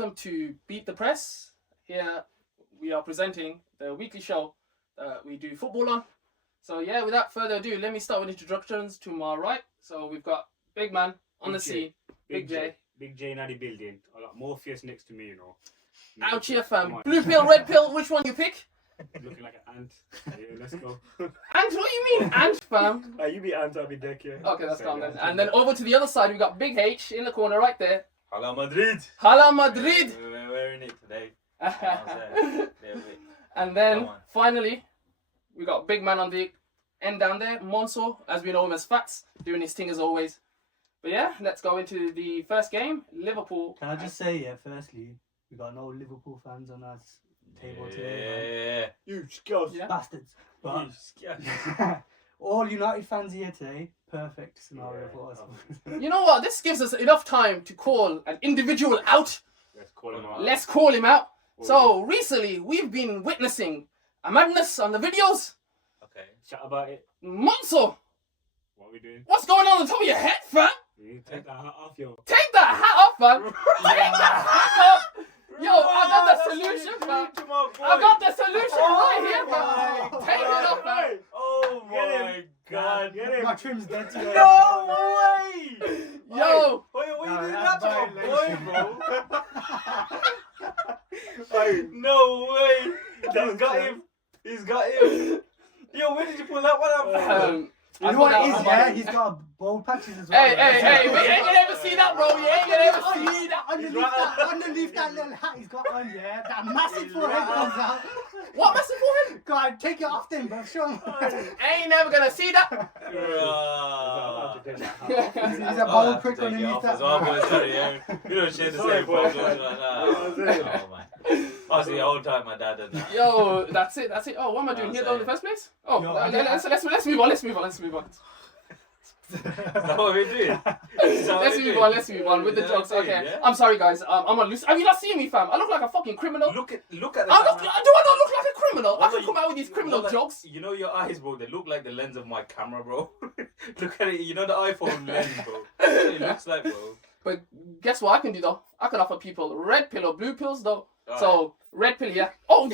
welcome to Beat the Press. Here we are presenting the weekly show that we do football on. So yeah, without further ado, let me start with introductions to my right. So we've got big man on the scene, Big J. Big J in the building. I got Morpheus next to me, you know. Ouch here, fam. Blue pill, red pill, which one you pick? Looking like an ant. Yeah, let's go. Ant, what do you mean? Ant, fam. You be ant, I'll be deck, yeah. Okay, that's calm then. And then over to the other side, we got Big H in the corner right there. Hala Madrid. Hala Madrid. We're wearing it today. And then finally, we got big man on the end down there, Monso, as we know him as Fats, doing his thing as always. But yeah, let's go into the first game, Liverpool. Can I just say, firstly, we got no Liverpool fans on our table today. You scuzz. Yeah. Bastards. But You scuzz. all United fans here today, perfect scenario for us. You know what? This gives us enough time to call an individual out. Let's call him out. Let's call him out. So recently, we've been witnessing a madness on the videos. Okay. Chat about it. Monso, What are we doing? what's going on top of your head, fam? You take that hat off, yo. Take that hat off, fam. Take that hat off. Yo, I got the solution, fam. I got the solution right here, fam. Take it off, fam. Oh my god. Get him. My trim's dead today. No way! Yo. Wait, what are you doing that's that to my boy, violation. bro? No way! He's got him. He's got him. Yo, where did you pull that one up? You know what it is, yeah? He's got bold patches as well. Hey, we ain't gonna ever see that, bro. You ain't gonna ever see that. Underneath that little hat he's got on, yeah? That massive forehead comes out. What massive forehead? Go on, take it off then, bro. Show him. Ain't never gonna see that. He's a bold prick underneath that. We don't share the same problems like that. Oh, man. Obviously, the whole time my dad did that. Yo, that's it. Oh, what am I doing here though in the first place? Oh, Yo, let's move on. Is that what we're doing? Let's move on with the jokes. Okay, yeah? I'm sorry guys. I'm on loose. Have you not seen me, fam? I look like a fucking criminal. Look at the Do I not look like a criminal? I can come out with these criminal jokes. You know your eyes, bro. They look like the lens of my camera, bro. Look at it. You know the iPhone lens, bro. That's what it looks like, bro. But guess what I can do though? I can offer people red pill or blue pills though. So red pill, yeah. Oh.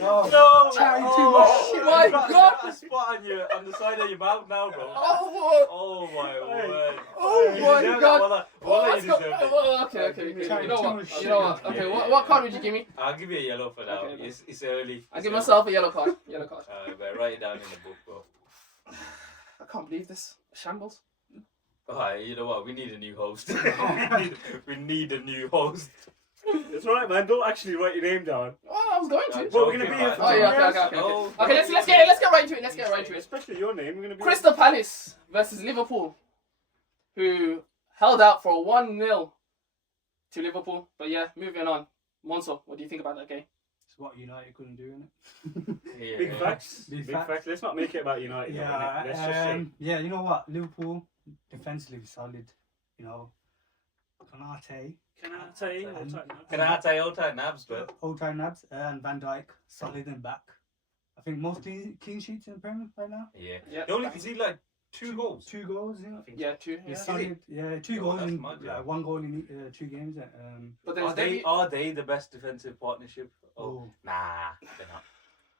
No, chatting too much shit. My you got God. a spot on the side of your mouth now, bro. Oh, Oh my word. oh You my deserve God. that. Wallah, you deserve it. Okay. You know what? Okay, what card would you give me? I'll give you a yellow for now. Okay, It's early. I'll give myself a yellow card. But write it down in the book, bro. I can't believe this. Shambles. Alright, you know what? We need a new host. we need a new host. It's alright, man. Don't actually write your name down. Oh, I was going to. Well, we're gonna be here for Oh yeah, okay. Let's get right into it. Especially your name. We're gonna be. Crystal Palace versus Liverpool, who held out for 1-0 to Liverpool. But yeah, moving on. Monso, what do you think about that game? It's what United couldn't do, innit? Yeah. Big facts. Big Big facts. facts. Let's not make it about United. though, innit? Let's just say. Yeah, you know what? Liverpool, defensively solid. You know, Konate, Can I tell you? Can I tell you all time nabs, but Old-time Nabs, and Van Dijk, solid and back. I think most clean sheets in the Premier right now. yeah. Yeah. They only conceded like 2 goals. 2 goals, yeah. Yeah, 2. Yeah, Yeah. solid. Yeah, 2 Oh, goals that's in mad, yeah. 1 goal in 2 games. But there's Are they the best defensive partnership? Oh. Nah, they're not.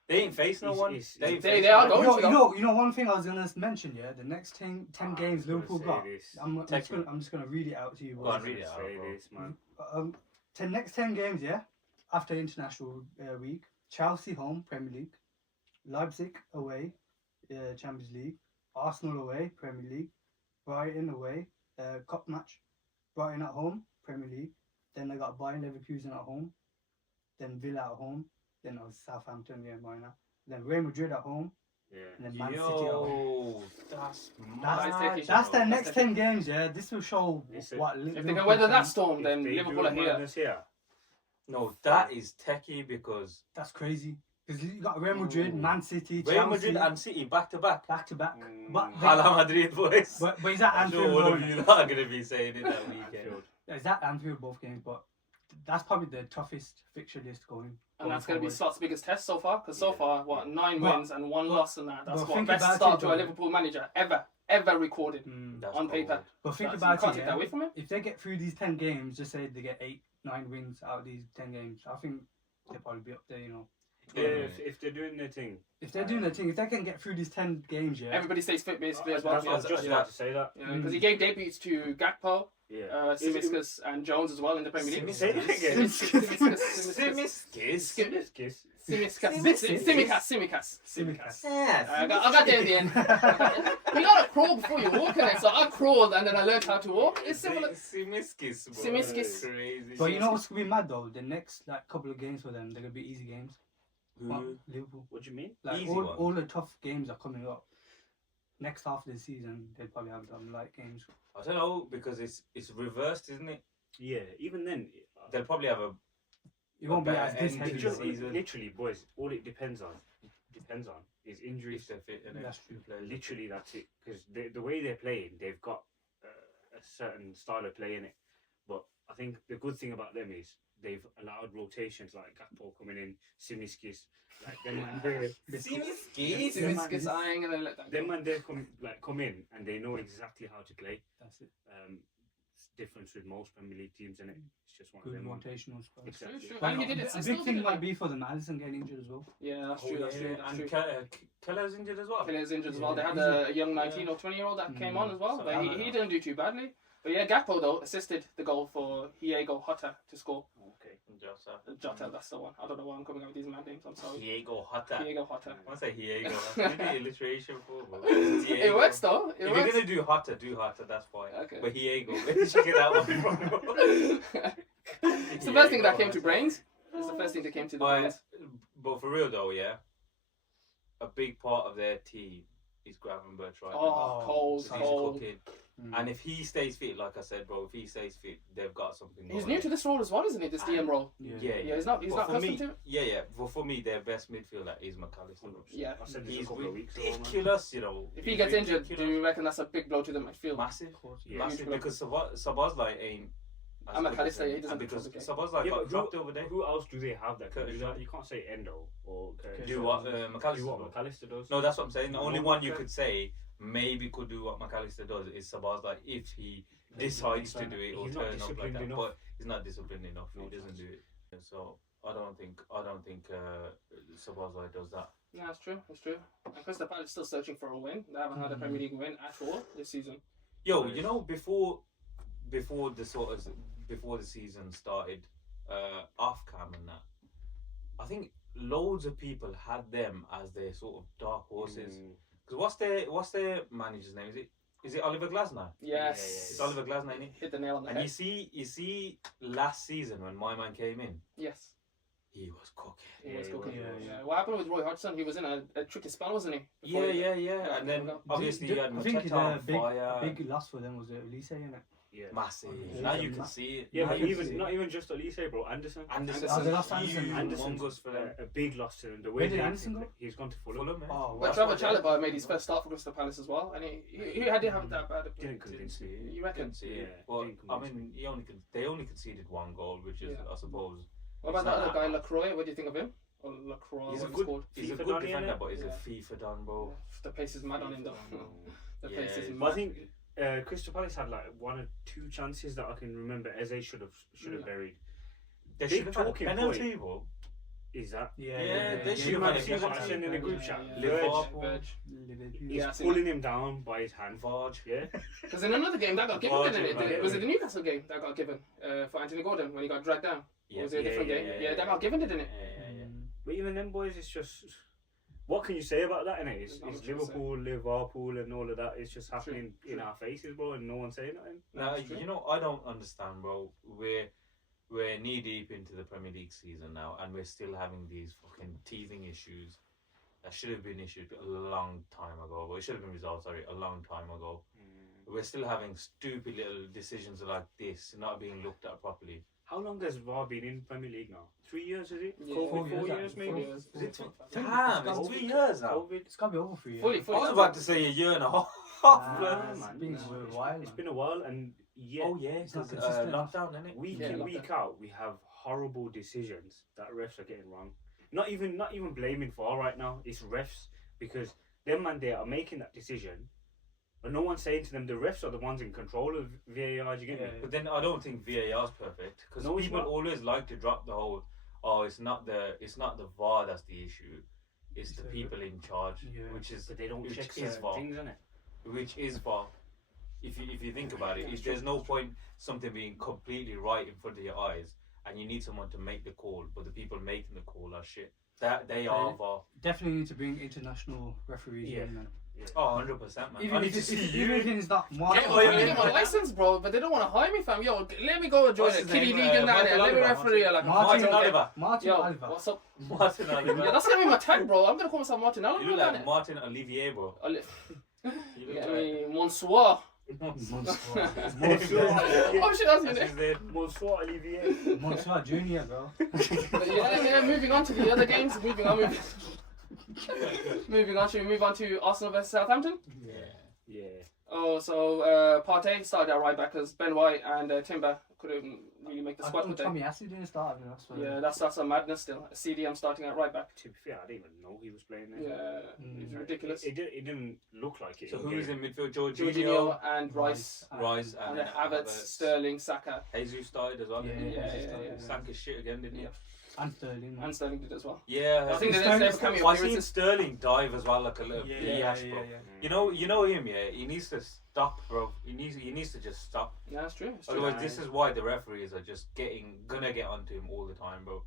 They ain't faced no one. They are going to though. You know one thing I was gonna mention, yeah. The next 10 games Liverpool got. I'm just gonna read it out to you. Go on, boys. read it out, bro. This, man. Next 10 games, yeah. After international week, Chelsea home, Premier League, Leipzig away, Champions League, Arsenal away, Premier League, Brighton away, cup match, Brighton at home, Premier League. Then they got Bayern Leverkusen at home, then Villa at home, then Southampton, yeah, minor. Then Real Madrid at home, Yeah. and then Man City at home. That's That's their next 10 games, yeah. This will show what If they can weather that storm, then Liverpool are here. No, that is techie because That's crazy. Because you got Real Madrid, Man City, Real Chelsea, Madrid and City back to back. back to back. But Hala Madrid boys. but he's at I'm sure Anfield. one of you are going to be saying it that weekend. He's at Anfield both games, but that's probably the toughest fixture list going. And that's going to be Slot's biggest test so far, because so far, 9 But- wins and 1 loss, and that's but what think best about start it, to a though. Liverpool manager ever. ever recorded That's on paper. cold. But think You about can't it. take Yeah? that away from him. If they get through these 10 games, just say they get 8-9 wins out of these 10 games, I think they'll probably be up there, you know. Yeah, if they're doing their thing. If they're doing their thing, if they can get through these 10 games, yeah. Everybody stays fit basically as well. That's what I was just about to say that. Because he gave debuts to Gakpo, Yeah. Simiskas, and Jones as well in the Premier League. Say it again. Simiskis. Simikas. Yes. I got there in the end. You gotta crawl before you walk in it. So I crawled and then I learned how to walk. It's similar. Simiskis. Simiskis. Crazy. But you know what's going to be mad though? The next couple of games for them, they're going to be easy games. Liverpool. What do you mean? Like Easy all the tough games are coming up. Next half of the season, they'll probably have some light games. I don't know because it's reversed, isn't it? Yeah, even then. They'll probably have a. It won't be better as this end heavy. to the though. season. Literally, boys, all it depends on is injuries. If they're fit, innit? That's true. Literally, that's it. Because the way they're playing, they've got a certain style of play in it. But I think the good thing about them is they've allowed rotations like Gakpo coming in, Simiskis, like them man there. Simiskis. Simiskas, I ain't gonna let that Them go. man there come in and they know exactly how to play. That's it. It's difference with most Premier League teams, in it. It's just one Good of them. rotational spells. Exactly. True. But And he did it. a big thing might be for them Alisson getting injured as well. Yeah, that's Oh, true. That's yeah, true. That's and true. Keller's injured as well. Kelly's injured as well. They Yeah, had a young 19 or 20-year-old that came on as well, So but I he don't know. didn't do too badly. But yeah, Gakpo though assisted the goal for Diego Jota to score. Okay. Jota, that's the one. I don't know why I'm coming up with these mad names. I'm sorry. Diego Jota. Diego Jota. I want to say Diego. That's maybe alliteration for bro. It works though. It If works. you're gonna do Jota, that's fine. Okay. But Diego, where did you get that one from? It's the first thing that came to brains. It's the first thing that came to the brains. But for real though, yeah, a big part of their team is Gravenberch right now. Oh, cold, He's cold. cooking. And if he stays fit, like I said, bro, if he stays fit, they've got something. He's going new to this role as well, isn't he? This DM role. Yeah, Yeah, he's not But for accustomed me, to it. yeah. But for me, their best midfielder is McAllister. Yeah. I said this a He's couple of weeks ago, man. ridiculous, you know. If he He's gets injured, do ridiculous. you reckon that's a big blow to the midfield? Massive, Yeah. massive, Huge blow. because Sabazlai ain't. as And good as McAllister, him. he doesn't And because complicate. Sabazlai Yeah, got but dropped over there. Who else do they have that can Curtis do that? Jones. You can't say Endo or Curtis Do Jones. what Do McAllister what does. McAllister does. No, that's what I'm saying. The only No, one you okay. could say maybe could do what McAllister does is Sabazlai if he decides to do it or He's not turn up like disciplined that. enough. But he's not disciplined enough. No He doesn't chance. do it. So I don't think Sabazlai does that. Yeah, that's true. That's true. And Crystal Palace is still searching for a win. They haven't had a Premier League win at all this season. Yo, you know, before the season started, off cam and that, I think loads of people had them as their sort of dark horses. Because what's their manager's name? Is it Oliver Glasner? Yes. It's Oliver Glasner, isn't it? Hit the nail on the And head. you see, last season when my man came in, Yes. he was cooking. He was Yeah, cooking. he was. Yeah. What happened with Roy Hodgson? He was in a tricky spell, wasn't he? Yeah, Before he- yeah. And then obviously you had I think Mateta on the fire. big loss for them was Elise, innit? Yeah. Massive. Yeah, Now yeah, you can ma- see it. Yeah, Now but you can even see it. not even just Elise, bro. Anderson. Anderson, Oh, they lost Anderson. humongous for them. A big loss to them. The way Where did they- Anderson go? He's gone to Fulham. Fulham, man. Oh, But That's Trevor why they- Chalobah made his first start for Crystal Palace as well, and he hadn't have that bad. Didn't convince me. You reckon? Didn't see it. Yeah, Well, didn't I convince mean, they only conceded one goal, which is, Yeah. I suppose, What about It's the not other that guy, bad. Lacroix? What do you think of him? Or Lacroix? he's a what good, called? he's a FIFA good done, defender, innit? but he's Yeah. a FIFA done, bro. The pace is mad on him though. The Yeah, pace is it's- But I mad. think Crystal Palace had like 1 or 2 chances that I can remember Eze should have Yeah. buried. They Big should have had a talking penalty, bro. Is that? Yeah, they should You have might had a see what I penalty. sent in the group chat. Liverpool. He's Yeah, I seen pulling him down by his hand. Varge. Yeah. Because in another game that got given, Varge didn't it? was Was it the Newcastle game that got given for Anthony Gordon when he got dragged down? Or was it a different game? Yeah, that got given, didn't it? Yeah. But even them boys, it's just. What can you say about that, innit? It's There's not much to say. Liverpool, and all of that. It's just happening True. in our faces, bro, and no one saying nothing. Now, That's true. you know, I don't understand, bro. We're knee deep into the Premier League season now, and we're still having these fucking teething issues that should have been issued a long time ago. Well, it should have been resolved, sorry, a long time ago. We're still having stupid little decisions like this not being looked at properly. How long has VAR been in Premier League now? 3 years, is it? Yeah, 4 4 years, years, maybe? 4 years. Is it Four, Damn, five. it's 3 years now. COVID. It's gotta be over 3 years. Fully, I fully. was about to say a year and a half. Nah, man. it's man. been It's- a while. It's man. been a while, and yet, Oh yeah, It's not because consistent enough. lockdown, innit? week Yeah, in, lockdown. week out, we have horrible decisions that refs are getting wrong. Not even blaming VAR right now. It's refs, because them man there are making that decision, But no one's saying to them the refs are the ones in control of VAR. Do you get me? But then I don't think VAR is perfect because No, it's people not. always like to drop the whole. Oh, it's not the VAR that's the issue. It's the So- people in charge, Yeah. which is But they don't which check is certain VAR. things, innit? Which is VAR. If you think about it, there's no point something being completely right in front of your eyes, and you need someone to make the call, but the people making the call are shit. That they are VAR. Definitely need to bring international referees Yeah. in, man. Oh, 100%, man. I Even need if to it's, see even if you. it's not I'm Martin. oh, trying to yeah, get my license, bro, but they don't want to hire me, fam. Yo, let me go and join What's a his kiddie name? league and that. Martin Let me Oliver. referee like a Martin fucking- Oliver. Martin Yo, Oliver. what's up? Martin Oliver. Yeah, that's gonna be my tag, bro. I'm gonna call myself Martin Oliver. You look man. like Martin Olivier, bro. You You look get like me, Monsieur. Oh shit, that's his That's his name. name. Bonsoir, Olivier. Monsieur Junior, bro. But yeah, moving on to the other games. Moving on to Arsenal versus Southampton. Yeah. Oh, so Partey started at right back because Ben White and Timber couldn't really make the I squad thought today. Tommy Asu didn't start. That's what Yeah, that's a madness still. CDM starting at right back. To be fair, I didn't even know he was playing there. Yeah, it's ridiculous. It didn't look like it. So in who is game. in midfield? Jorginho, Jorginho and Rice. Rice, And and then Havertz, Sterling, Saka. Jesus started as well. Yeah, didn't he? yeah. Sank his shit again, didn't he? Yeah. And Sterling. man. And Sterling did as well. Yeah, I think they Sterling- have a cameo I've seen appearances. Sterling dive as well, like a little hash, bro. Mm. You know him, yeah. He needs to stop, bro. He needs to just stop. Yeah, that's true. It's true. Otherwise, this is why the referees are just gonna get onto him all the time, bro.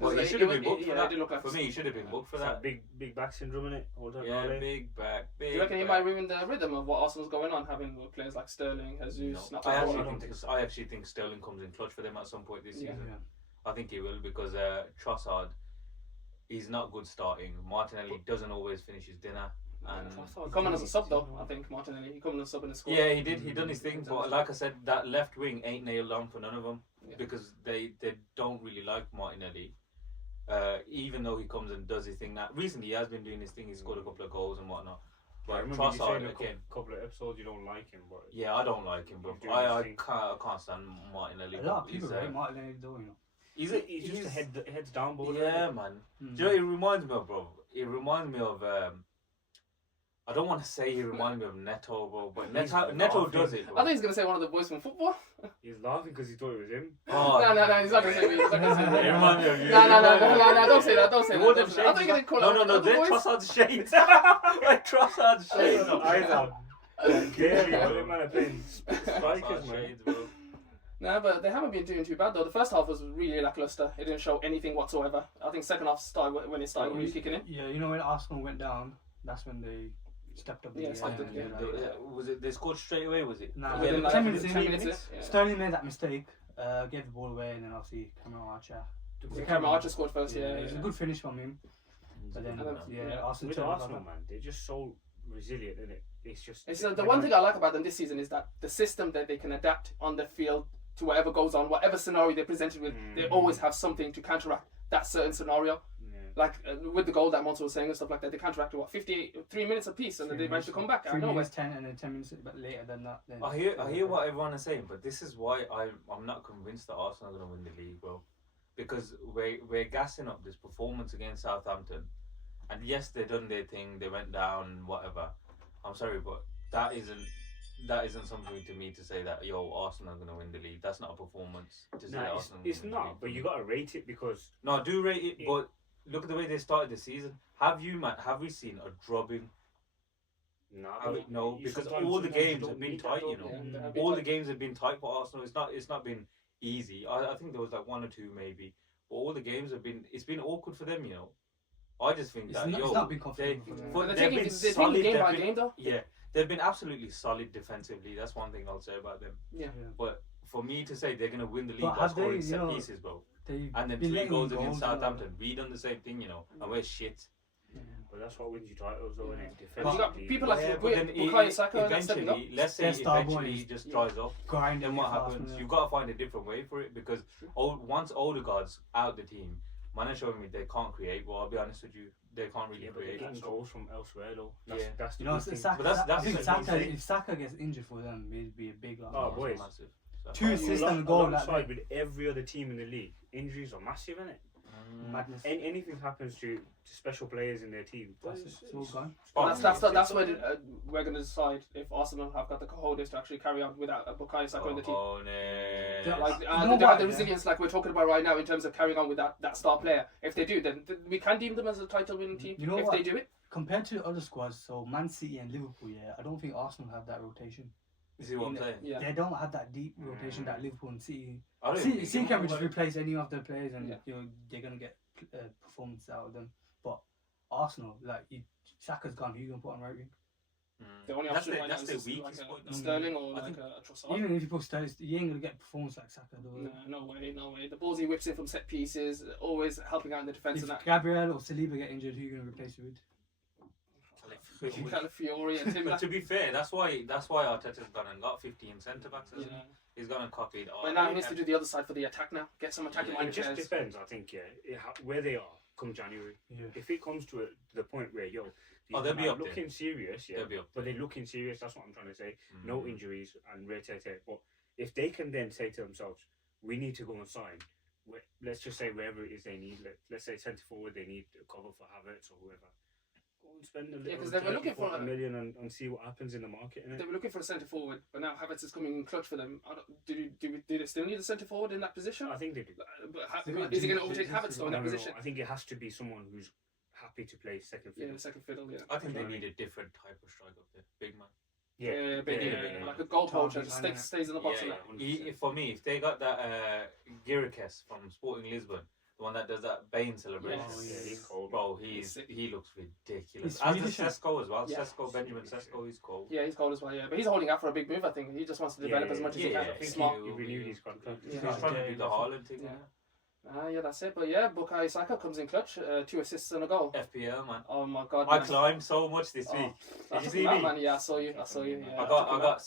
Well, Because he should have it been was- booked for yeah, that. it did look like For me, he should have been booked for It's that. that big back syndrome, innit? All that Yeah, knowledge. big back, big. Do you reckon he back. might ruin the rhythm of what Arsenal's going on, having players like Sterling, Jesus, No. not I Pogba? actually think Sterling comes in clutch for them at some point this Yeah. season. I think he will because Trossard, he's not good starting. Martinelli doesn't always finish his dinner. And He come on as a sub though, I think Martinelli. He come as a sub in the squad. yeah, he did. He done his thing, but like I said, that left wing ain't nailed on for none of them Yeah. because they don't really like Martinelli. Even though he comes and does his thing. Now recently he has been doing his thing. He scored a couple of goals and whatnot. I But remember you saying Trossard a again. couple of episodes you don't like him, but Yeah, I don't like him, bro. He's doing I his thing. can't stand Martinelli. A lot of He's, people rate Martinelli though, you know. he's just a heads down ball. Yeah, man. Mm. Do you know what it reminds me of, bro? It reminds me of. I don't want to say he reminds me of Neto, bro, but He's Neto laughing. does it, bro. I think he's gonna say one of the boys from football. He's laughing because he thought it was him. Oh, No, he's not gonna say me. He's not gonna say me. It reminds me of you. No, don't say that. Don't say You that. want Don't them say that. I thought you were gonna shades? call No, out no, the they're boys. Trossard's shades. Like Trossard's shades. Eyes are scary. Yeah. Them man are playing strikers, Trossard's man. shades, bro. No, but they haven't been doing too bad though. The first half was really lackluster. It didn't show anything whatsoever. I think second half started when it started really kicking in. Yeah, you know when Arsenal went down, that's when they stepped up. Yeah, the stepped up, yeah. Was it? They scored straight away. Was it? Nah, Within like 10 minutes 10 in. minutes in. Yeah. Sterling made that mistake, gave the ball away, and then obviously Cameron Archer. Cameron Archer scored first. Yeah, It was a good finish from him. But then, And then- yeah, Arsenal With turned it Arsenal, back. man, they're just so resilient, isn't it? It's just. It's the one thing I like about them this season is that the system that they can adapt on the field to whatever goes on, whatever scenario they're presented with, they always have something to counteract that certain scenario. Yeah. Like with the goal that Monty was saying and stuff like that, they counteracted 3 minutes apiece, and then they managed to come back. I 3 know minutes 10 and then 10 minutes but later than that. Then I hear what everyone is saying, but this is why I'm not convinced that Arsenal are going to win the league, bro. Because we're gassing up this performance against Southampton, and yes, they done their thing, they went down, whatever. I'm sorry, but that isn't something to me to say that Arsenal are going to win the league. That's not a performance to say Nah, Arsenal. it's will win the not, league. but you got to rate it because. No, I do rate it, but look at the way they started the season. Have we seen a drubbing? No, because all the games have been tight, you know. Yeah, they have All been the games have been tight for Arsenal. It's not been easy. I think there was like one or two maybe, but all the games have been. It's been awkward for them, you know. I just think it's that not, it's not been comfortable for them. But they're they've taking been they're solid, taking game they've by been- game though. Yeah, they've been absolutely solid defensively. That's one thing I'll say about them. Yeah. But for me to say they're gonna win the league But by have they, scoring you set know, pieces, bro, They've and then been 3 letting goals goals against and all that. Southampton, we done the same thing, you know, and we're shit. But that's what wins you titles, though, isn't it? But you got people like Yeah, but then Bukayo Saka that's stepping up. eventually, let's say Their star eventually boys. it just Yeah. dries up. Grinding Then what it for happens? Arsenal, You've got to find a different way for it because once Odegaard's out the team, man is showing me they can't create. Well, I'll be honest with you, they can't really Yeah, but they're create. getting goals from elsewhere, though. Yeah. That's the You know, good thing. Saka, But that's I think the Saka, thing. if Saka gets injured for them, it'd be a big loss. Oh, boys. Massive. So- Two assists and a goal like alongside that. with every other team in the league. Injuries are massive, isn't it? Madness. Anything happens to special players in their team, It's all gone. That's where we're going to decide if Arsenal have got the cojones to actually carry on without Bukayo Saka in the team. Like, they have the resilience like we're talking about right now in terms of carrying on with that star player. If they do, then we can deem them as a title-winning team. You know if what? they do it. Compared to the other squads, so Man City and Liverpool, I don't think Arsenal have that rotation. You see what I'm saying? Yeah. They don't have that deep rotation that Liverpool and City. I don't City think can just replace any of their players, and Yeah. they're gonna get performance out of them. But Arsenal, Saka's gone. Who you gonna put on right wing? The only That's option the- right that's now the is weakest like point. a Sterling or I like think- a Trossard. Even if you put Sterling, you ain't gonna get performance like Saka. No way. The balls he whips in from set pieces, always helping out in the defence and If that. Gabriel or Saliba get injured, who you gonna replace it with? Calafiori and Timber. But to be fair, that's why Arteta's gone and got 15 centre backs. Yeah. He's gone and copied. But now he needs to do the other side for the attack now. Get some attacking It minded just players. depends, I think, where they are come January. Yeah. If it comes to the point where these they'll men be are up there. looking serious, They'll be up but they're looking serious. That's what I'm trying to say. Mm. No injuries and rare tear. But if they can then say to themselves, we need to go and sign. Let's just say wherever it is they need. Let's say centre forward they need a cover for Havertz or whoever. Go and spend a little 'cause they were looking for $30 million and see what happens in the market. They were looking for a centre forward, but now Havertz is coming in clutch for them. Do they still need a centre forward in that position? I think they do. But is he going to overtake Havertz though in that position? I think it has to be someone who's happy to play second Yeah, fiddle. second fiddle. Yeah. I think they need a different type of striker up there. Big man. Like a goal poacher, just stays in the box. Yeah, And that. For me, if they got that Girikes from Sporting Lisbon, the one that does that Bane celebration, he's cold. bro, He's sick. he looks ridiculous. He's As does Swedish, Sesko as well. Yeah. Benjamin Sesko, he's cold. Yeah, he's cold as well. Yeah, but he's holding out for a big move. I think he just wants to develop as much as he can. I think Smart. he renewed his contract. He's Yeah. trying to do the Haaland thing. Yeah. Yeah, that's it. But yeah, Bukayo Saka comes in clutch, 2 assists and a goal. FPL, man. Oh my god. I man. climbed so much this week. That's Did you see mad, me? man. Yeah, I saw you. Yeah, I got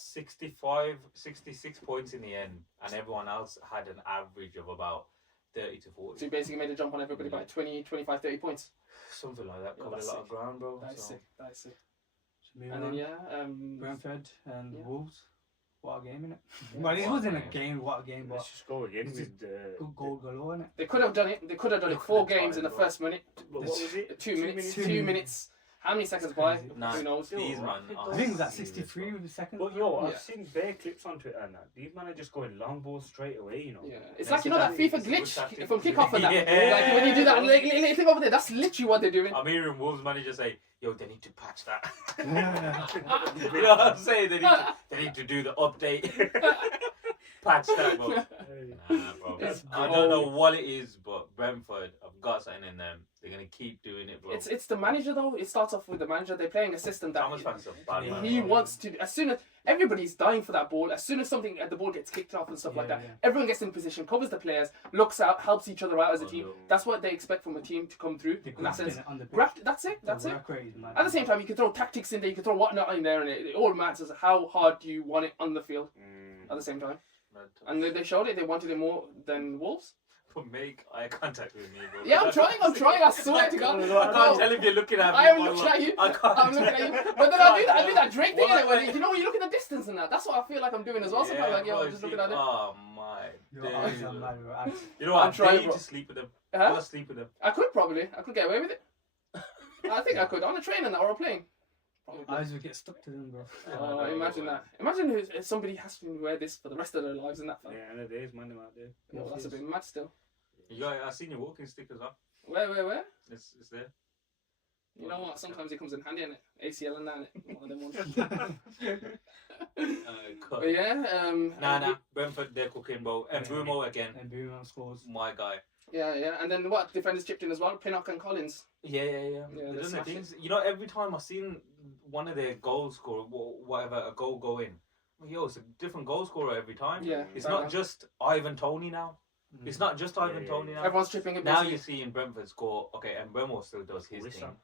66 points in the end, and everyone else had an average of about 30 to 40. So you basically made a jump on everybody by 20, 25, 30 points. Something like that. Yeah, Covered a that's lot sick. of ground, bro. That is so. sick. That is sick. Moving And on. then Brentford and Yeah. Wolves. What a game, innit? Yeah. Well, it What a wasn't a game. game. What a game, but Let's just go again It's with the good goal galore, innit? they could have done it. They could have done They it 4 could have games in the tried, bro. first minute. What was it? 2 minutes. 2 2 minutes. minutes. How many seconds It's by? crazy. Nah, Who knows? these man. I think it was at 63 seconds. But Yeah. I've seen bare clips on Twitter and that. These men are just going long balls straight away, you know. Yeah, it's That's like you know that exactly- FIFA it's a good glitch tactic. from kickoff and that. Yeah. Like when you do that, like click over there. That's literally what they're doing. I'm hearing Wolves manager say, "Yo, they need to patch that." Yeah. You know what I'm saying? They need to do the update. Patch that, bro. Nah, bro. It's I don't know what it is, but Brentford, I've got something in them. They're gonna keep doing it, bro. It's the manager though. It starts off with the manager. They're playing a system that Thomas Frank's a bad man. he bro. wants to. As soon as everybody's dying for that ball, as soon as something the ball gets kicked off and stuff like that, Yeah. everyone gets in position, covers the players, looks out, helps each other out as a Oh, team. no. That's what they expect from a team to come through. They're In that sense, grafting it on the pitch. graft. That's it. The That's it. work rate is mad. At the same time, you can throw tactics in there. You can throw whatnot in there, and it all matters how hard do you want it on the field. At the same time, and they showed it. They wanted it more than Wolves. But make eye contact with me, bro. Yeah, I'm trying. I swear to God. I No. can't tell if you're looking at me. I am or looking what. at you. I can't I'm looking at tell. you. But then I do that Drake thing, What? innit, where you know when you look at the distance and that. That's what I feel like I'm doing as well. Sometimes Yeah, like, yo, bro, I'm just see, looking at it. Oh my. Your eyes are days. mad, bro. You know what? I'm I'm trying, trying bro. to sleep with them. Huh? I'll sleep with them. I could get away with it. I think I could on a train and that or a plane. Probably. Eyes would get stuck to them, bro. Oh, imagine that. Imagine if somebody has to wear this for the rest of their lives and that. Yeah, and there's man out there. Well, that's a bit mad still. I seen your walking stick as well. Where? It's there. You know what? Sometimes it comes in handy, innit? ACL and that, innit? One of them ones. God. But yeah, Nah. Brentford, they're cooking, bro. And Brumo again. And Bournemouth scores. My guy. Yeah. And then what? Defenders chipped in as well. Pinnock and Collins. Yeah. Yeah, They're they doing the smashed things. You know, every time I've seen one of their goals score, whatever, a goal go in, yo, it's a different goal scorer every time. Yeah. It's fair not enough. just Ivan Toney now. It's not just Ivan Toney now. Everyone's chipping in. Now basically. you're seeing Brentford score. Okay, and Bremo still does his Wissa. thing.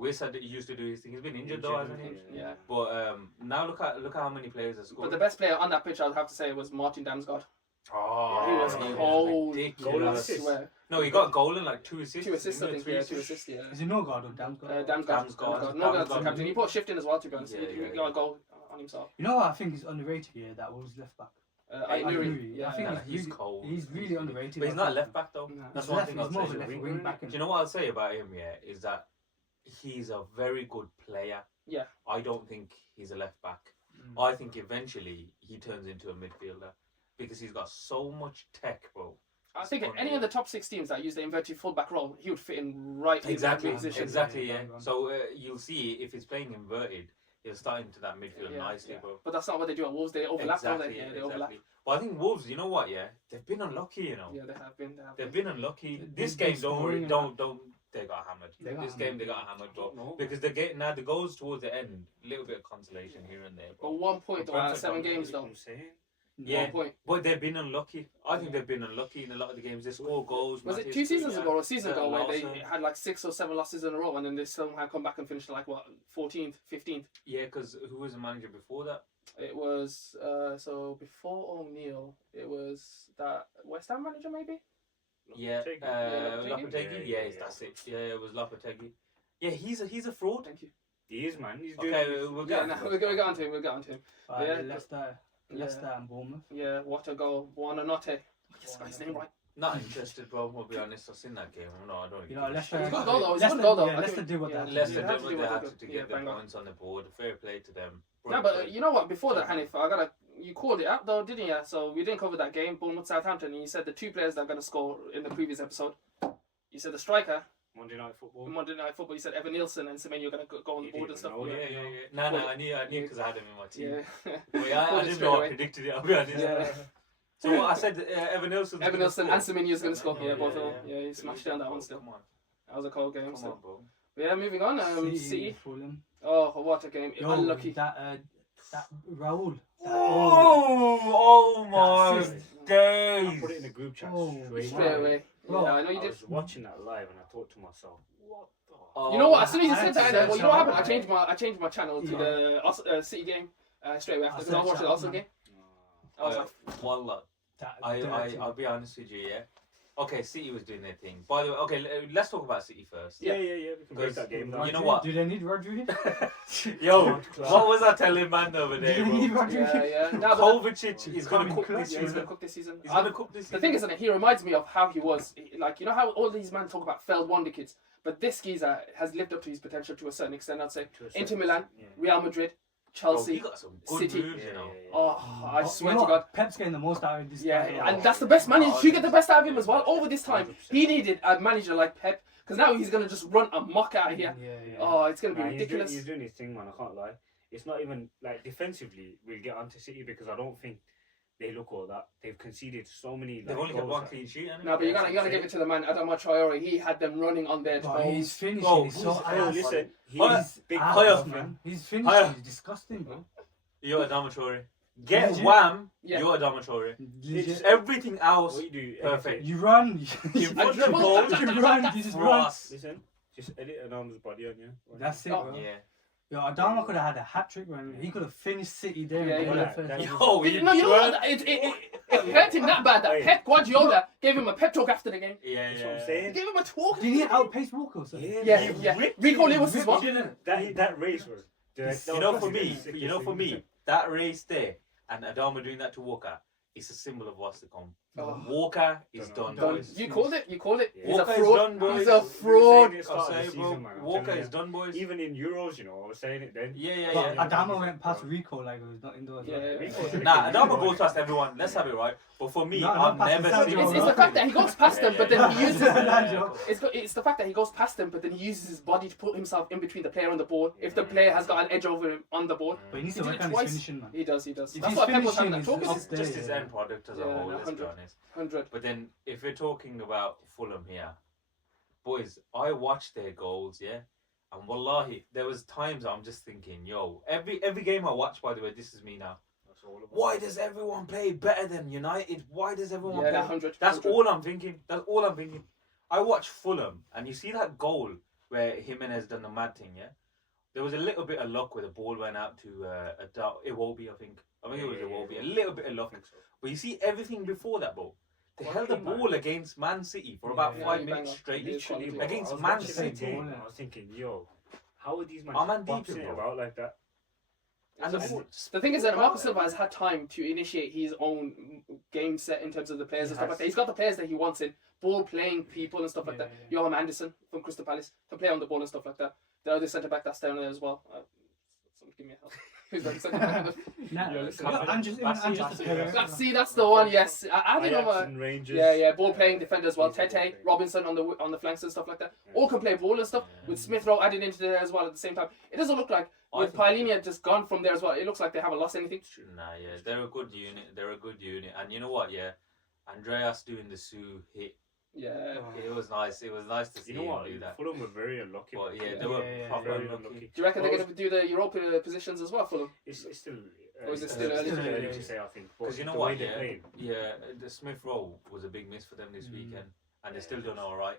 Wissa used to do his thing. He's been injured though, hasn't he? Yeah. But now look at how many players have But scored. the best player on that pitch, I'd have to say, was Martin Damsgaard. Oh, He was yeah. cold. Goal ridiculous. I assist. swear. No, he got a goal and like 2 assists. 2 assists, I Isn't it? think. 3 Yeah, assists? 2 assists. Yeah. Is it no guard or Damsgaard? Damsgaard. No, that's the Damsgaard. captain. He put a shift in as well, to be honest. Yeah, He yeah, got a yeah. goal on himself. You know what I think is underrated here? That Wolves left back. Aït-Nouri. I think Nah, he's he's really, cold. he's really underrated. But he's I not a think. left back though. Nah, That's he's one thing he's I'll more say. of a left wing back. Do you know what I'll say about him? Yeah, is that he's a very good player. Yeah. I don't think he's a left back. Mm. I think eventually he turns into a midfielder because he's got so much tech, bro. I think any of the top 6 teams that use the inverted fullback role, he would fit in right Exactly, in that position. exactly, Yeah, yeah. bang on. So you'll see if he's playing inverted, he'll start into that midfield nicely, bro. But that's not what they do at Wolves. They overlap, don't Exactly, they? Yeah, they exactly. overlap. Well, I think Wolves, you know what? Yeah, they've been unlucky. You know, Yeah, they have been. they've been unlucky. They've This been game, don't worry, scoring and don't. They got hammered. They got This hammered. game, they got hammered, bro. No. Because the game now the goals towards the end, a little bit of consolation here and there, But bro. 1 point But though, out of Brentford 7 don't games know though. what I'm saying. Yeah. 1 point. But they've been unlucky. I think Yeah. they've been unlucky in a lot of the games. They score goals. Was it Matthews 2 seasons Cunha, ago or a season ago where they Lawson. had like 6 or 7 losses in a row and then they somehow come back and finished like what 14th, 15th? Yeah, because who was the manager before that? It was so before O'Neill, it was that West Ham manager maybe. Yeah, Lopetegui? Lopetegui. Yeah, that's it. Yeah, it was Lopetegui. Yeah, he's a fraud. Thank you. He is, man. He's doing. Okay, we'll Yeah, get. no, we're gonna get onto him. We'll get onto him. Yeah, Leicester and Bournemouth. Yeah, what a goal, Buonanotte. Yes, got his name right. Not interested, bro. I'll be honest. I've seen that game. No, I don't. You know, Leicester. It's a good goal though. It's a Leicester, good goal though. yeah, I Leicester think- did what yeah, they Leicester they did what they had to Yeah, get the bang on. points on the board. Fair play to them. No, but you know what? Before that, Hanif, you called it out though, didn't you? So we didn't cover that game, Bournemouth Southampton, and you said the 2 players that are going to score in the previous episode. You said the striker, Monday Night Football. Monday Night Football. You said Evan Nielsen and Semenyo are going to go on the He board and didn't stuff. know Yeah, that. yeah, yeah. No, I knew because I had him in my team. Yeah. But yeah, I Called it didn't straight know I away. predicted it. I'll be honest. Yeah. So what I said, Evan Nielsen. Evan Nielsen and Semenyo is going to score. Oh, Yeah, both of them. yeah. Yeah, he smashed it on that one still. Come on, That was a cold game. come So. on, bro. But yeah, moving on. City. Fulham. Oh, what a game! Yo, Unlucky. that Raul. Oh my assist. days! I put it in the group chat Oh, Straight away. Bro, Yeah, I know you I did. was watching that live and I thought to myself, what the? Oh, You know what? As soon as you I said had that, to well, search you know what up. happened? I changed my channel to the City game straight away after because I searched watched the up, Arsenal man. game. I was like, Wallah. Dirty. I'll be honest with you, yeah. Okay, City was doing their thing. By the way, okay, let's talk about City first. Yeah. We can break that game down. You know what? Do they need Rodri? Yo, what was I telling man over Do there, they need bro? Rodri? yeah. No, but Kovacic is gonna Coming cook close. this yeah, he's season. gonna cook this season. He's gonna cook this The season. thing is, he reminds me of how he was. Like, you know how all these men talk about failed wonder kids, but this geezer has lived up to his potential to a certain extent. I'd say To a certain Inter Milan, extent, Real Madrid, Bro, Chelsea. he got some good City. moves, you know. Oh, I swear You know to God. what? Pep's getting the most out of this Yeah, guy. and that's the best man. He Oh, should get the best out of him as well. Over this time, 100%. he needed a manager like Pep because now he's gonna just run amok out of here. Yeah. Oh, it's gonna be Nah, ridiculous. He's doing his thing, man. I can't lie. It's not even like defensively. We'll get onto City because I don't think they look all that. They've conceded so many. They've only got one clean sheet, haven't No, but you gotta give it to the man, Adama Traore. He had them running on their But his toes. finishing Bro, is so who's- Oh, ass. listen. Hold on. He's big. Higher, Ass, man. His finishing Higher. is disgusting, bro. You're a Dormitory. Get Legit. wham, Yeah. you're a Dormitory. Legit. Everything else, What you do? perfect. You run. You I run dribble, the ball, You run. You just run. cross. Listen, just edit an arm's body on you. That's it, Oh, bro. Yeah. Yo, Adama could have had a hat trick, man. He could have finished City there. Yeah, and yeah. been there That- first. Yo, No, you know what? It hurt him that bad that Hey. Pep Guardiola gave him a pep talk after the game. Yeah, That's what I'm yeah. He saying. gave him a talk. Did he outpace Walker or something? Yeah. Rico Lewis as well. That race was. You know, for me, that race there and Adama doing that to Walker, it's a symbol of what's to come. Oh. Walker is Done. done, boys. You called it. You called it. Yeah. He's a Walker is fraud. done, boys. He's a fraud. I'll say, bro, Walker is done, boys. Even in Euros, you know, I was saying it then. Yeah, But yeah. Adama went past Rico like it was not indoors. Yeah, yeah, Rico's yeah. a Nah, kid, Adama Rico. goes past everyone. Let's have it right. But for me, No, I've not past never the seen. Sergio. It's the fact that he goes past them, but then he uses. Yeah. It's the fact that he goes past them, but then he uses his body to put himself in between the player and the ball. If the player has got an edge over him on the ball, But he needs He to did work it on his twice. finishing, man. he does. That's If why his Pep was having that finishing talk. is It's up there, just his yeah. end product as a Yeah, whole. no, Let's be 100. honest. 100. But then, if we're talking about Fulham here, boys, I watched their goals, yeah, and wallahi, there was times I'm just thinking, yo, every game I watch, by the way, this is me now. That's all about. Why does everyone play better than United? Why does everyone Yeah, play? 100. That's all I'm thinking. That's all I'm thinking. I watch Fulham, and you see that goal where Jimenez done the mad thing, yeah. There was a little bit of luck where the ball went out to Iwobi, I think. I think it was Iwobi. A little bit of luck. But you see everything before that, bro. They held the ball against Man City for about Yeah, 5 you minutes bang on. straight. Literally, Literally bro. against I was Man watching that City. game, I was thinking, yo, how are these man Our man boxing deep, it bro. about like that? And The thing is that Marco Silva has had time to initiate his own game set in terms of the players and stuff like that. He's got the players that he wants in, ball playing people and stuff like that. Johan Anderson from Crystal Palace can play on the ball and stuff like that. The other centre back that's down there as well. Someone give me a help. Who's that centre back? See, that's the one. Yes, I didn't know. Yeah, ball playing defender as well. Tete, Robinson on the flanks and stuff like that. All can play ball and stuff. With Smith Rowe added into there as well at the same time. It doesn't look like with Paulina just gone from there as well. It looks like they haven't lost anything. Nah, yeah, they're a good unit. And you know what? Yeah, Andreas doing the Sue hit. Yeah, it was nice. It was nice to see him do that. Fulham were very unlucky. But they were proper unlucky. Do you reckon they're going to do the Europa positions as well, Fulham? It's still. Or is it still early to say? I think. Because you know what? Yeah, the Smith Rowe was a big miss for them this weekend, and they're still doing all right.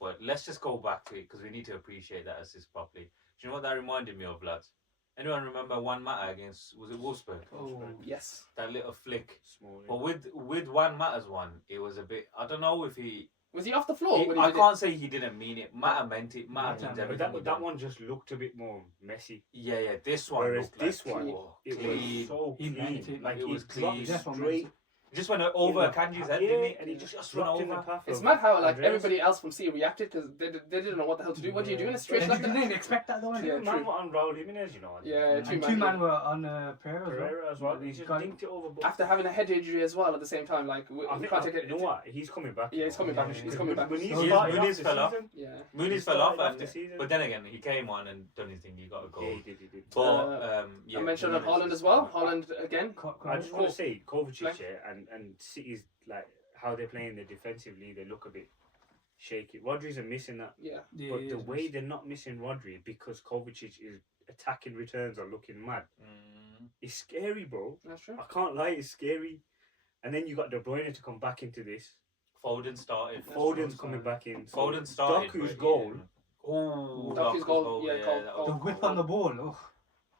But let's just go back to it because we need to appreciate that assist properly. Do you know what that reminded me of, lads? Anyone remember Juan Mata against, was it Wolfsburg? Oh, yes. That little flick. Small, But with Juan Mata's one, it was a bit, I don't know if he... Was he off the floor? I can't say he didn't mean it. Mata meant it. Mata means everything. But that one just looked a bit more messy. Yeah, this one Whereas looked this like, one, it was so clean. Like it was clean. Straight. He just went over Kanji's head, didn't he? And he just dropped in the path. It's mad how everybody else from City reacted because they didn't know what the hell to do. What do you do in a situation like that? They didn't expect that though. Two man were on Raul Jimenez, you know. Yeah, two man were on Pereira as well. He just dinked it over. After having a head injury as well at the same time, like we can't take it. You know what? He's coming back. Yeah, he's coming back. He's coming back. Muniz fell off. Yeah. Muniz fell off, but then again, he came on and done his thing. He got a goal. Yeah, he did. But I mentioned on Holland as well. Holland again. I just want to say Kovacic and City's like how they're playing there defensively. They look a bit shaky. Rodri's are missing that. Yeah. But the way they're not missing Rodri because Kovacic is attacking returns are looking mad. It's scary, bro. That's true. I can't lie, it's scary. And then you got De Bruyne to come back into this. Foden started. Foden's coming back in. So Foden started. Doku's goal. Oh, Doku's goal. Yeah, the whip on the ball. Oh.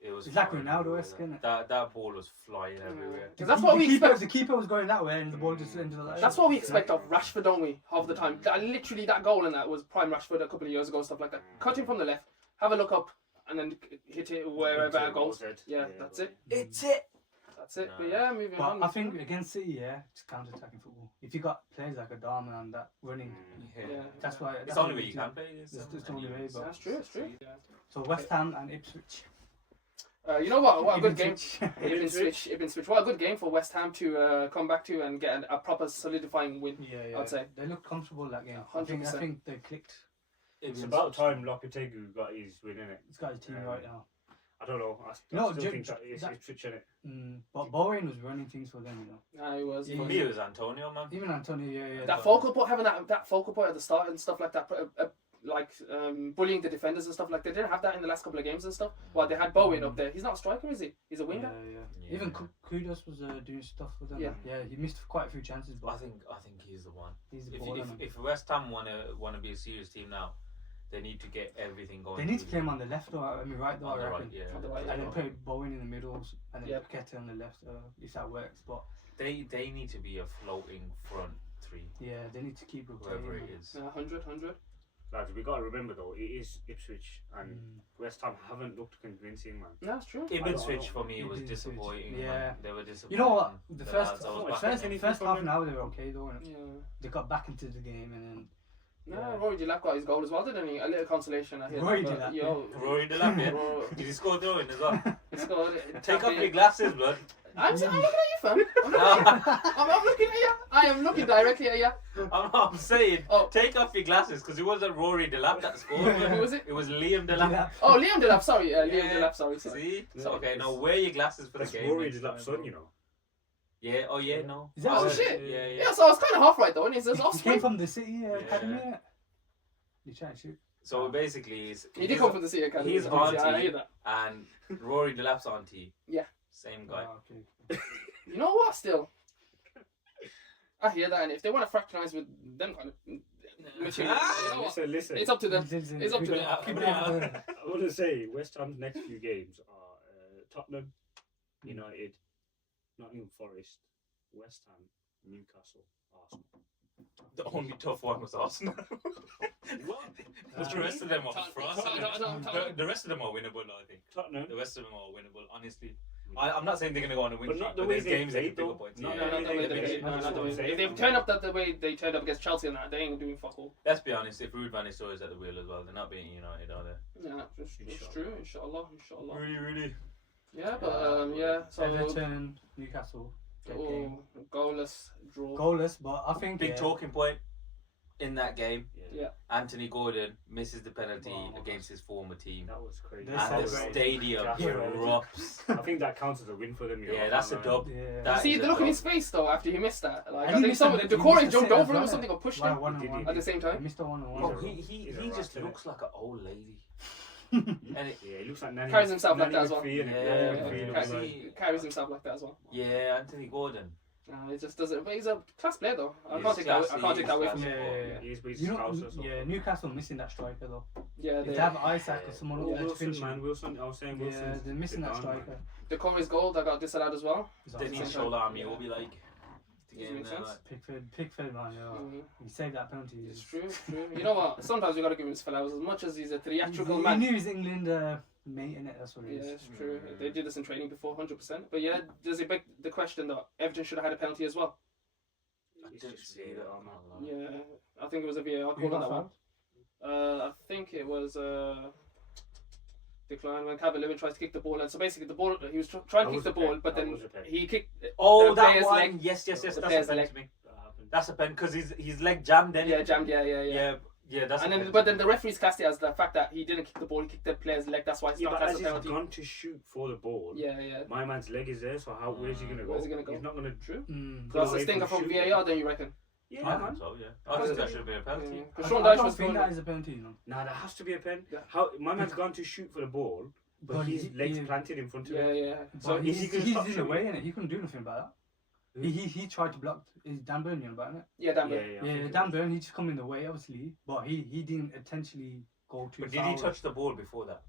It was it's like Ronaldo-esque, isn't it? That ball was flying everywhere. That's what we expect. The keeper was going that way and the ball just into the That's what we expect of Rashford, don't we? Half the time. Literally, that goal and that was prime Rashford a couple of years ago, stuff like that. Cut him from the left, have a look up, and then hit it wherever it goes. Yeah, that's it. It's it. That's it. But yeah, moving on. I think against City, it's counter-attacking football. If you got players like Adama and that running, that's why. It's the only way you can play. It's the only way. That's true. It's true. So West Ham and Ipswich. You know what? What a good game. IbnSwich. What a good game for West Ham to come back to and get a proper solidifying win. Yeah. I'd say they looked comfortable that game. 100%. I think they clicked. It's about time Lopetegui got his win, innit? He's got his team right now. I don't know. I still think that it's Ipswich, innit? But Bowen was running things for them, you know. He was. For me, it was Antonio, man. Even Antonio, yeah. That focal point, having that focal point at the start and stuff like that, bullying the defenders and stuff like they didn't have that in the last couple of games and stuff. Well, they had Bowen up there. He's not a striker, is he? He's a winger. Yeah. Even Kudos was doing stuff for them. Yeah, he missed quite a few chances. But I think he's the one. He's the baller, if West Ham wanna be a serious team now, they need to get everything going. They need to play him on the left or right though. On the I right, reckon. yeah. On the right, and then play Bowen in the middle and then Paqueta on the left. If that works, but they need to be a floating front three. Yeah, they need to keep rotating. Whoever it is. 100. Lads, we got to remember though, it is Ipswich and West Ham haven't looked convincing, man. That's true. IbnSwich for me was disappointing. Yeah, man. They were disappointing. You know what? The first half an hour they were okay though. Yeah. They got back into the game and then. Rory Delap got his goal as well, didn't he? A little consolation. Rory Delap, yeah. Did he score throwing as well? He scored. Take off your glasses, blood. I'm looking at you, fam. I'm looking at you. I am looking directly at you. I'm saying, take off your glasses because it wasn't Rory Delap that scored. Who was it? It was Liam Delap. Oh, Liam Delap. Sorry, Liam Delap. Sorry. See? So, okay, now wear your glasses for the game. Rory Delap's son, you know. Yeah. Oh yeah. No. Is that shit? Yeah. Yeah. So I was kind of half right though. And he came from the City Academy. You try and shoot. So basically, he did come from the City Academy. His auntie and Rory Delap's auntie. Yeah. Same guy. Okay. You know what? Still, I hear that, and if they want to fraternize with them kind of material, listen. It's up to them. It's up to them. I want to say West Ham's next few games are Tottenham, United, Nottingham Forest, West Ham, Newcastle, Arsenal. The only tough one was Arsenal. Because the rest of them are for us. The rest of them are winnable, I think. Tottenham. The rest of them are winnable, honestly. I'm not saying they're going to go on a win But streak, not the but way there's they games they can played, pick up though. points. Not No, not the way they did. That's Not the what way. I'm saying. If they've turned up the way they turned up against Chelsea and that, they ain't doing fuck all. Let's be honest, if Ruud van Nistelrooy is at the wheel as well, they're not beating United, are they? Yeah, it's true. Inshallah. Really. Yeah, but yeah. So Everton, Newcastle. Game. goalless draw. Goalless, but I think Big talking point in that game. Yeah. Anthony Gordon misses the penalty Wow. against his former team. That was crazy. They And the celebrated. stadium That's erupts. I think that counts as a win for them. Yeah, that's a dub. Yeah. That See is the a look on dub. his face though after he missed that. Like And I he think missed someone a- the he Corey missed a jumped set as over him or well. something or pushed Wow, him one-on-one. at the same He time. missed a one-on-one. Bro, He's he a just rat, looks like an old lady. Yeah. And it, Yeah, he looks like Nanny. Carries himself like Nanny that as well. McPhee, innit? Yeah, Nanny yeah, McPhee yeah. looks See, like- Carries himself like that as well. yeah, Anthony Gordon. He just doesn't. But he's a class player though. I He's can't take that. I classy, can't take that away he's from him. Yeah. He's You know, Scouser, so- yeah, Newcastle missing that striker though. Yeah, If they they have Isaac or someone Oh, up there to Wilson, finish man, him. Wilson. I was saying Wilson. Yeah, they're missing that striker. the Corey's goal that got disallowed as well. They need Same Shola time. Army will be like. To get in Makes there, sense. like. Pickford, man, yeah. Mhm. He saved that penalty. It's true. You know what? Sometimes we gotta give him his flowers. As much as he's a theatrical He man. knew he's England mate in it. That's what it Yeah, is. it's true. They did this in training before, 100%. But yeah, does it beg the question that Everton should have had a penalty as well? I It's didn't just see that. VAR, man. Yeah, I think it was a VAR Who call on got that one. fouled? I think it was decline when Calvert-Lewin tries to kick the ball, and so basically the ball he was trying to That kick was the a ball, pen. but That then was a pen. he kicked. Oh, the that player's one. leg. Yes. The That's a player's pen leg. to me. That happened. That's a pen because his leg jammed. Then Yeah, jammed. Yeah. Yeah, that's. And a then, pen but to then me. the referees cast it as the fact that he didn't kick the ball, he kicked the player's leg. That's why it's Yeah, not but as as a he's penalty. gone to shoot for the ball, Yeah. my man's leg is there, so where's he gonna go? Where's he gonna go? He's not gonna. True. Mm. So that's a away stinger from from shooting. VAR, then you reckon? Yeah, I man. think so. Yeah, I think that should have been a penalty. Yeah. I 'Cause don't, Sean I Dyche don't was think going. that is a penalty, you know. Nah, there has to be a pen. Yeah. How my man's gone to shoot for the ball, but But his he- legs he- planted in front of him. Yeah. So is he's he gonna in stop the shooting? way, innit? He couldn't do nothing about that. He tried to block. Is Dan Burn about it? Yeah, damn Yeah, it. I Yeah, think Dan it Burn. He just come in the way, obviously, but he didn't intentionally go too But far. did he touch the ball before that?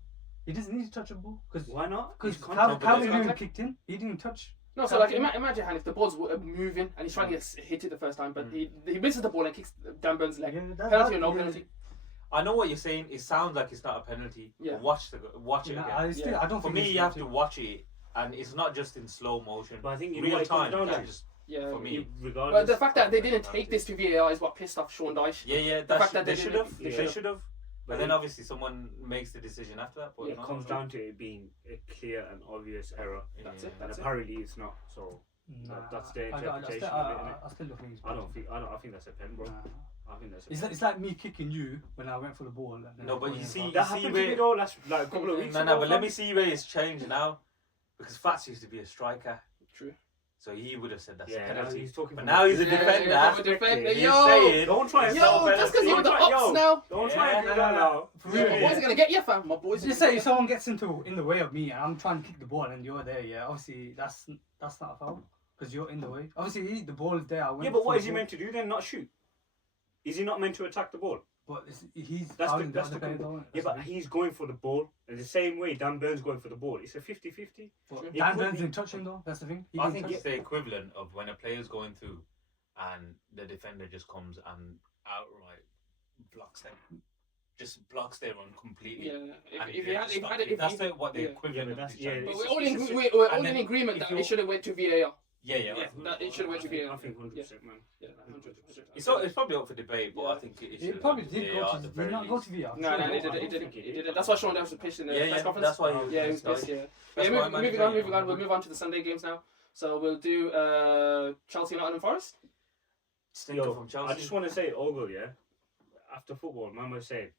He doesn't need to touch the ball because was. Why not? because He's contact. Calvert-Lewin contact. kicked in. He didn't touch. No, so like imagine Han, if the ball's moving and he's trying to hit it the first time, but he misses the ball and kicks Dan Burn's leg. Yeah, Penalty or no penalty? I know what you're saying. It sounds like it's not a penalty. Yeah. But watch it Nah, again. I don't For think me, it's you have to penalty. watch it, and it's not just in slow motion. But I think you know Real what it comes time. down That to? just Yeah. for me. Regardless. But the fact that they didn't take this to VAR is what pissed off Sean Dyche. Yeah. fact that They they should didn't- have. they They should've. should have. But then obviously someone makes the decision after that. But it no, comes no. down to it being a clear and obvious error, That's Yeah. it. and That's it. apparently it's not. So Nah, that's their I interpretation of it, innit? still don't think it's I penalty. think that's a pen, bro. Nah. I think that's a It's pen. it's like me kicking you when I went for the ball. And then No, I but put you it see- in front. That see happened to me where- though last like a couple of weeks No, ago. but let fam. me see where it's changed now, because Fats used to be a striker, True. so he would have said that's Yeah, a penalty. he's talking. But from now he's a Yeah, defender. Yeah, I'm a defender. He's Yo, saying, Don't try and it's sell not a just because penalty. you're the Don't try- ops yo, now. Don't try and do Yeah, that now. For My real. boys are gonna get you, fam. My boys. Just say if someone gets in the way of me and I'm trying to kick the ball and you're there, yeah, obviously that's not a foul because you're in the way. Obviously the ball is there. I went Yeah, but what for is he the meant to do then? Not shoot? Is he not meant to attack the ball? ball, but he's That's the fouling that's other the. player, though, Yeah, that's but the thing. he's going for the ball in the same way Dan Burns going for the ball. It's a 50-50. But True. Dan It could Burns be- didn't touch him though. That's the thing. He I didn't think touch it's the equivalent of when a player's going through, and the defender just comes and outright blocks them, just blocks their run completely. Yeah. And If he had, just if stop had it. it, That's what the yeah. equivalent Yeah, but of that's- the yeah, challenge But is. we're all And in then agreement if that it you're- should have went to VAR. Yeah. Yeah, that it should have went to VAR. I think 100%, man. Yeah, 100%. It's probably up for debate, but Yeah. I think it He should probably have did been go VAR to. at the Did very not go least. to VR. No, I he don't didn't. think he He did. did. That's why Sean Dyche was pissed in the Yeah, press conference. that's why he Yeah, he was was pissed. Yeah. That's Yeah, why I'm moving angry, on. We'll move on to the Sunday games now. So we'll do Chelsea, Nottingham Forest. Stinker Yo, from Chelsea. I just want to say, Ogle, yeah. After football, man was saying,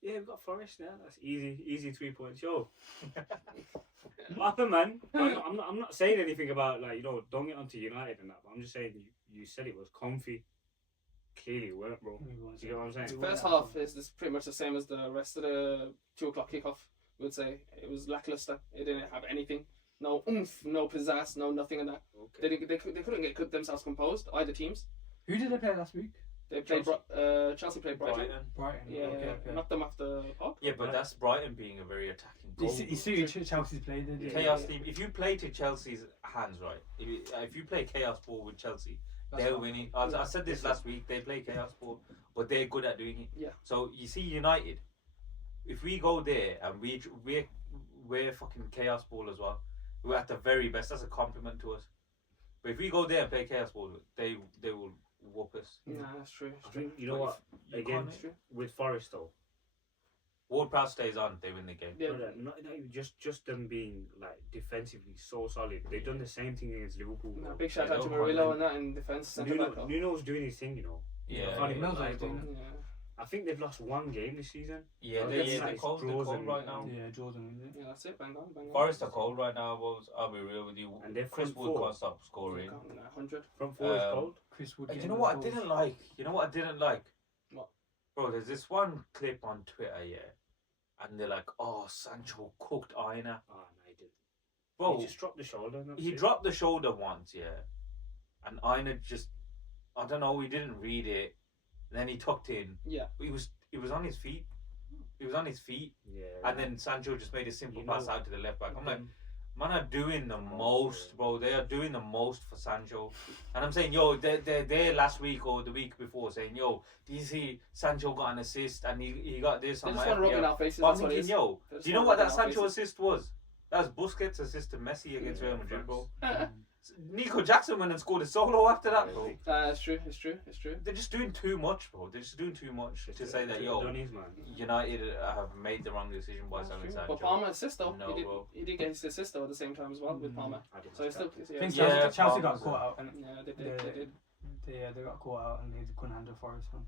"Yeah, we've got Forest now. That's easy 3 points." Yo, what happened, man? I'm not saying anything about like don't get onto United and that. But I'm just saying you said it was comfy. Clearly, it weren't, bro. Do you get what I'm saying? First half is pretty much the same as the rest of the 2:00 kickoff. We'd say it was lackluster. It didn't have anything. No oomph, no pizzazz, no nothing in that. Okay. They couldn't get themselves composed. Either teams. Who did they play last week? They played Chelsea played Brighton. Brighton. Yeah, Okay. knocked them off the park. Yeah, but that's Brighton being a very attacking You goal. see who Chelsea's played. Did Yeah. Chaos team. If you play to Chelsea's hands, right? If you play chaos ball with Chelsea, They'll win it. I said this last week. They play chaos ball, but they're good at doing it. Yeah. So you see, United, if we go there and we're fucking chaos ball as well, we're at the very best. That's a compliment to us. But if we go there and play chaos ball, they will whoop us. Yeah, that's true. I think, you know what? Again, with Forrest though, Ward-Prowse stays on, they win the game. Yeah. not even just them being like defensively so solid. They've done the same thing against Liverpool. No, bro. big shout Yeah, out to they'll Murillo come and that in defence. Centre Nuno, back. though. Nuno's doing his thing, you know. Yeah, I can't even knows lie, what he's bro. doing. Yeah. I think they've lost one game this season. Yeah, Oh, they're that's cold right now. Yeah, Jordan wins it. Yeah, that's it. Bang on, bang on. Forest are cold right now, boys. I'll be real with you. And they're Chris front Wood four. can't stop scoring. 100. Front four is cold. Chris Wood. You getting know the what I goals. didn't like? You know what I didn't like? What? Bro, there's this one clip on Twitter, yeah, and they're like, "Oh, Sancho cooked Aina." Oh, no, he did. Bro, He just dropped the shoulder. And that's he it. dropped the shoulder once, yeah, and Aina just, I don't know, he didn't read it. And then he tucked in. Yeah. He was on his feet. He was on his feet, Yeah. and then Sancho just made a simple You know pass what? out to the left back. I'm like, Mm. man are doing the Oh, most, yeah. bro. They are doing the most for Sancho. And I'm saying, yo, they're there last week or the week before saying, yo, do you see Sancho got an assist and he got this? They I'm just like, want to rub yeah. in our faces. But I'm That's what it thinking, is. yo, They just do you know wanna what rub that in our Sancho faces. assist was? That was Busquets' assist to Messi against Yeah, Real Madrid, bro. Mm. Nico Jackson went and scored a solo after that, bro. It's true. It's true. It's true. They're just doing too much, bro. They're just doing too much to say that, yo, Donny's, man. United have made the wrong decision by That's selling true. Sancho. But Palmer assist though. No, bro. He did get his assist though at the same time as well with Palmer. I didn't So it's still. expect I Yeah, think Yeah, Chelsea got Palmer's caught out, and yeah, they did. They did. they got caught out, and they couldn't handle Forest. So.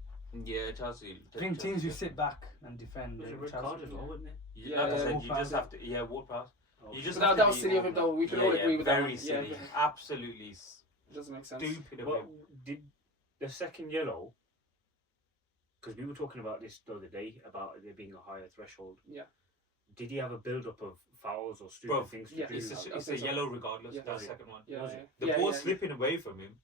Yeah, Chelsea. I think teams who sit back and defend. It was a like red Chelsea, card as well, wasn't it? Yeah, Like I yeah, said, you Ward-Prowse. just have to. Yeah, Ward-Prowse. Oh, You shit. just That- have that to was be silly of him, though. We can all agree with that very one. Yeah, silly. yeah. Absolutely It doesn't make sense. stupid of But him. did the second yellow? Because we were talking about this the other day about there being a higher threshold. Yeah. Did he have a build up of fouls or stupid Bro, things to yeah, do? It's I a think so. yellow regardless. Yeah. That second one. Yeah, Was yeah. it? The Yeah, ball yeah, slipping away from him.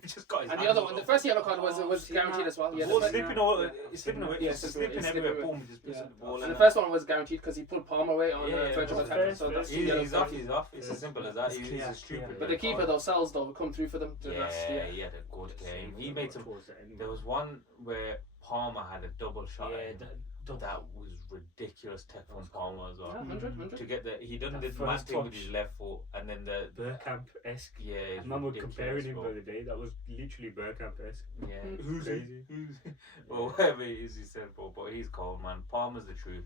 He just got his And the hands other all one, the over. first yellow card was see guaranteed that? as well. The Yeah, ball the slipping, first- slipping away. Yeah, It's it's slipping slipping everywhere. away. Boom, just puts Yeah. the ball And in. the first one was guaranteed because he pulled Palmer away on Yeah, the verge of first- attack. So that's first- two yellow He's cards. off. It's as simple as that. It's He's clear, a stupid. clear. But the keeper themselves though come through for them. So that's, Yeah, he had a good game. He made some. Towards the end. There was one where Palmer had a double shot. Yeah, at him. That was ridiculous tech from Palmer as Yeah, well. 100. To get he done That the first mad thing with touch. his left foot, and then the Bergkamp-esque. yeah. I it's remember ridiculous, comparing him bro. the other day. That was literally Bergkamp-esque. Yeah, Who's crazy? Well, whatever it is he said, but he's cold, man. Palmer's the truth.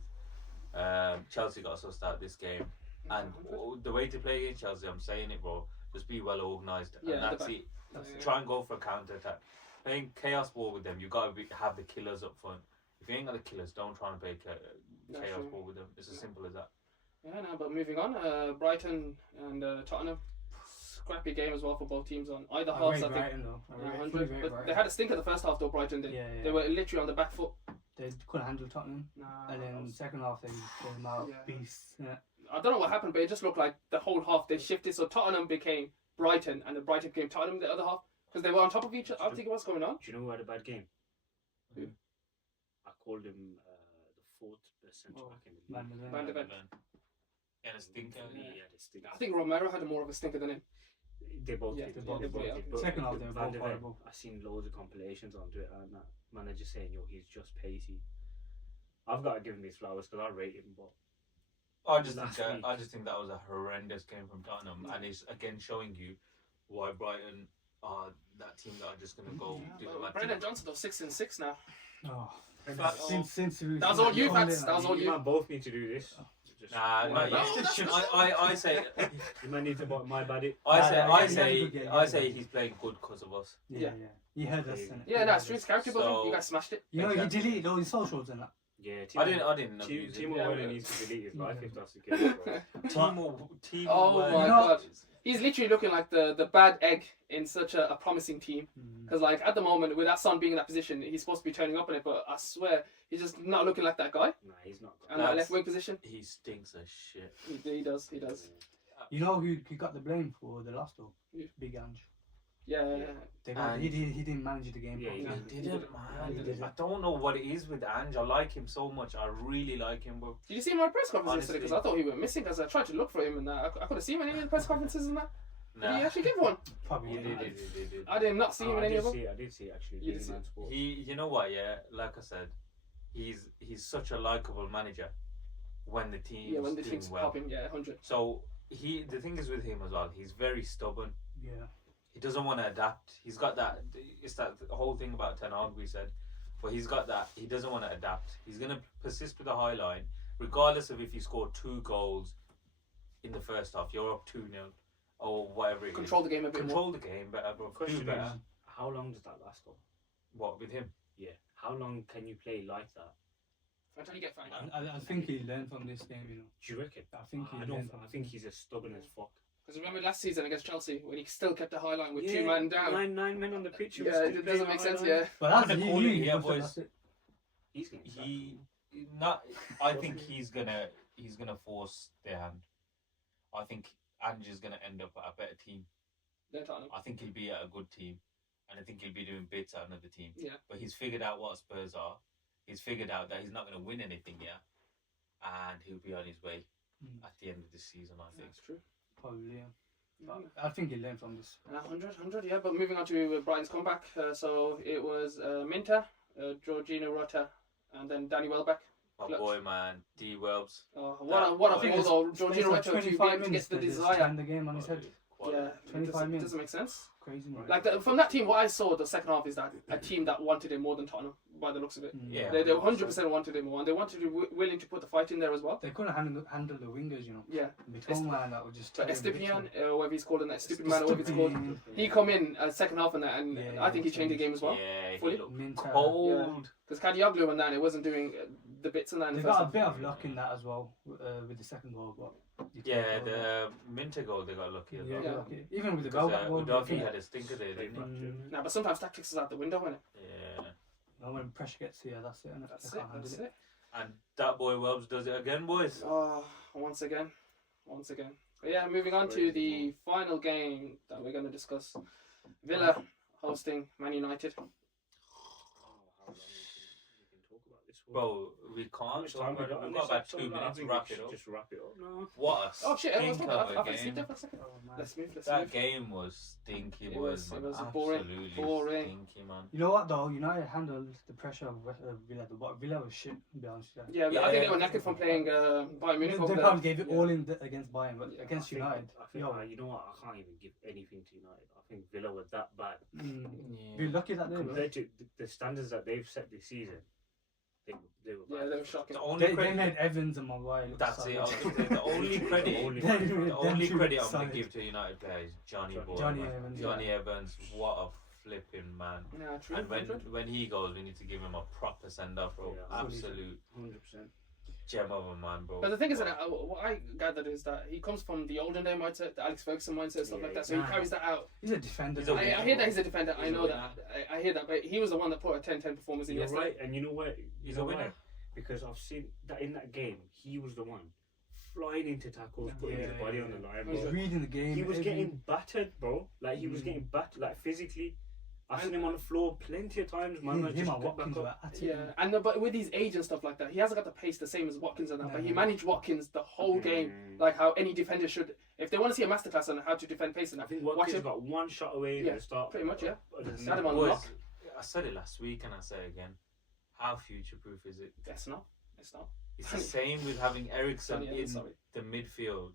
Chelsea got to start this game, and the way to play against Chelsea, I'm saying it, bro. Just be well organised, Yeah, and the that's back. it. Yeah. Try and go for a counter attack. Playing chaos ball with them, you got to have the killers up front. If you ain't got the killers, don't try and play That's chaos true. ball with them. It's as simple as that. Yeah, no, but moving on, Brighton and Tottenham, scrappy game as well for both teams on either I halves. rate I think. Brighton though. I Yeah, rate 100. fully rate But Brighton. they had a stinker the first half though. Brighton did. Yeah, yeah. They were literally on the back foot. They couldn't handle Tottenham, Nah, and then second half they came out Yeah. beasts. Yeah. I don't know what happened, but it just looked like the whole half they shifted. So Tottenham became Brighton, and then Brighton became Tottenham the other half because they were on top of each other. I think what's going on. Do you know who had a bad game? Who? I called him the fourth best centre Oh, back in the league. Van de Ven. And a stinker. Yeah, they stick. I think Romero had more of a stinker than him. They both Yeah, did. they They both both did, did. yeah. But Second half, they were Van both de Ven, horrible. I've seen loads of compilations on Twitter and that man are just saying, yo, he's just pacey. I've got to give him his flowers because I rate him, but I just Last think week. I just think that was a horrendous game from Tottenham, and it's again showing you why Brighton are that team that are just gonna go do the mad Brendan thing. Johnson though 6-6 now. Oh, Facts. since we That was all you, only Fats. like- That was all you you. might both need to do this. Just Nah, my no, bad. I say You might need to buy my bad it. I say Nah, I yeah, say he had a good game, I yeah. say he's playing good because of us. Yeah, yeah. He heard us. innit? Yeah, that's true. It's character building. So- You guys smashed it. You know, Exactly. he deleted all his socials and that. Yeah, I didn't know. Timo Yeah, Werner yeah. needs to delete his life if that's the case. Bro. Timo Oh Werner. my You know- god. He's literally looking like the bad egg in such a promising team. Mm. Because like at the moment, with that son being in that position, he's supposed to be turning up in it. But I swear, he's just not looking like that guy. Nah, he's not. And that That's- left wing position, He stinks as shit. he does. He does. You know who got the blame for the loss though? Who? Big Ange. Yeah. They got, And- he didn't manage the game Yeah, he properly. He didn't, man. He didn't. I don't know what it is with Ange. I like him so much. I really like him, bro. Did you see my press conference yesterday? Honestly. Because I thought he went missing. Because I tried to look for him and I couldn't see him in any of the press conferences and that. Did he actually give one? Probably He did. did. I did not see him in any of them. I did see it actually. You did Big see Man it? Sport. You know what? Yeah, like I said, he's such a likable manager when the team's Yeah, when the doing thing's well. popping, yeah, 100. So the thing is with him as well. He's very stubborn. Yeah. He doesn't want to adapt. He's got that. It's that whole thing about Ten Hag we said, but he's got that. He doesn't want to adapt. He's gonna persist with the high line, regardless of if you score 2 goals in the first half. You're up 2-0 or whatever it is. Control the game a bit more. Control the game better, bro. Do Question better. is, how long does that last though? What with him? Yeah. How long can you play like that? Until you get found out. I think he learned from this game, you know. Do you reckon? I think he I learned don't. from I think he's as stubborn as fuck. Because remember last season against Chelsea when he still kept the high line with 2 men down. Nine men on the pitch. Yeah, it doesn't make sense. Yeah. But I'm that's gonna he call knew it he here, was boys. that's it. He's gonna try. He not. I think he's gonna force their hand. I think Ange's gonna end up at a better team. They're Tottenham. I think he'll be at a good team, and I think he'll be doing bits at another team. Yeah. But he's figured out what Spurs are. He's figured out that he's not going to win anything yet, and he'll be on his way at the end of this season. I think. That's true. Probably, yeah. Mhm. I think he learned from this. 100, yeah. But moving on to Brighton's comeback. So it was Minter, Georgina Rota, and then Danny Welbeck. My Clutch. boy, man, D Welbs. What a I think goal it's though. Georgina Rota to be able to get the to just desire. turn the game on his head. Yeah, 25 minutes. doesn't make sense. Crazy, man. Like from that team, what I saw the second half is that a team that wanted him more than Tottenham, by the looks of it. Yeah. They 100% wanted him more, and they wanted to willing to put the fight in there as well. They couldn't handle the wingers, you know. Yeah. Mitoma, that would just. But tear the bits Estepian, up. whatever he's called in that stupid man, or whatever it's called, Estupiñán, he come in second half and that, and Yeah, I think he yeah, changed the game as well. Yeah, Fully. he looked Minter. cold. Because Kadioglu and that, it wasn't doing the bits and that. In They the first got a half. bit of luck in that as well with the second goal, but you can't Yeah, go the Minter goal they got lucky as Yeah, well. Yeah. lucky. Even with the Because goal, Udogie had a stinker there, didn't he? Nah, but sometimes tactics is out the window, innit? Yeah. when pressure gets here, that's it. innit? That's They it. can't handle That's it. it. And that boy Welbs does it again, boys. Oh, once again. But yeah, moving on to the final game that we're going to discuss. Villa hosting Man United. How long we can talk about this? Bro, we How can't. much time we got? We've got about 2 minutes to wrap it up. Just wrap it up. No. What a Oh shit! Everyone's stinker talking. of I a sleep there game. for a second. Oh, man. Let's move. That game was stinky, It boys. was- Man. it was boring, Absolutely boring. stinky, man. You know what though? United handled the pressure of Villa. But Villa was shit, to be honest. with you. Yeah, I think they Yeah. were knackered from playing Bayern Munich. They over probably there. gave it Yeah. all in against Bayern, but Yeah, against I United, think, yo, you know what? I can't even give anything to United. I think Villa were that bad be Yeah. lucky that day. bro. compared to the standards that they've set this season. They were bad. Yeah, they were shocking. The only They credit, made Evans and Maguire. look that's it. I was solid. gonna say, the only credit, The only the credit. only Them credit two I'm gonna solid. give to a United player is Johnny Boy. Johnny man. Evans, Johnny Evans, what a flipping man. Yeah, true. And when 100. when he goes, we need to give him a proper send off, bro. Yeah. Absolute 100%. gem of a man, bro. But the thing is that what I gathered is that he comes from the olden day mindset, the Alex Ferguson mindset, stuff Yeah, like that. So he yeah. carries that out. He's a defender. He's a I winner. hear that he's a defender. I He's a know that. I hear that. But he was the one that put a 10-10 performance in You're yesterday. right, and you know what? He's You know a winner. why? Because I've seen that in that game, he was the one flying into tackles, putting his Yeah, body yeah, on the yeah. line, He's bro. reading the game. He was every- getting battered, bro. Like he was getting battered, like physically. I've seen him on the floor plenty of times, man. him Just and got back Watkins up. were at it. Yeah, and but with his age and stuff like that, he hasn't got the pace the same as Watkins and that. But he No. managed Watkins the whole game, like how any defender should. If they want to see a masterclass on how to defend pace and I that, think watch Watkins him. got one shot away Yeah, at the start. pretty much, yeah. Other than Had him that- on Boys, lock. I said it last week and I say it again. How future proof is it? It's not. It's not. It's the same with having Ericsson Johnny in Evans, sorry. the midfield,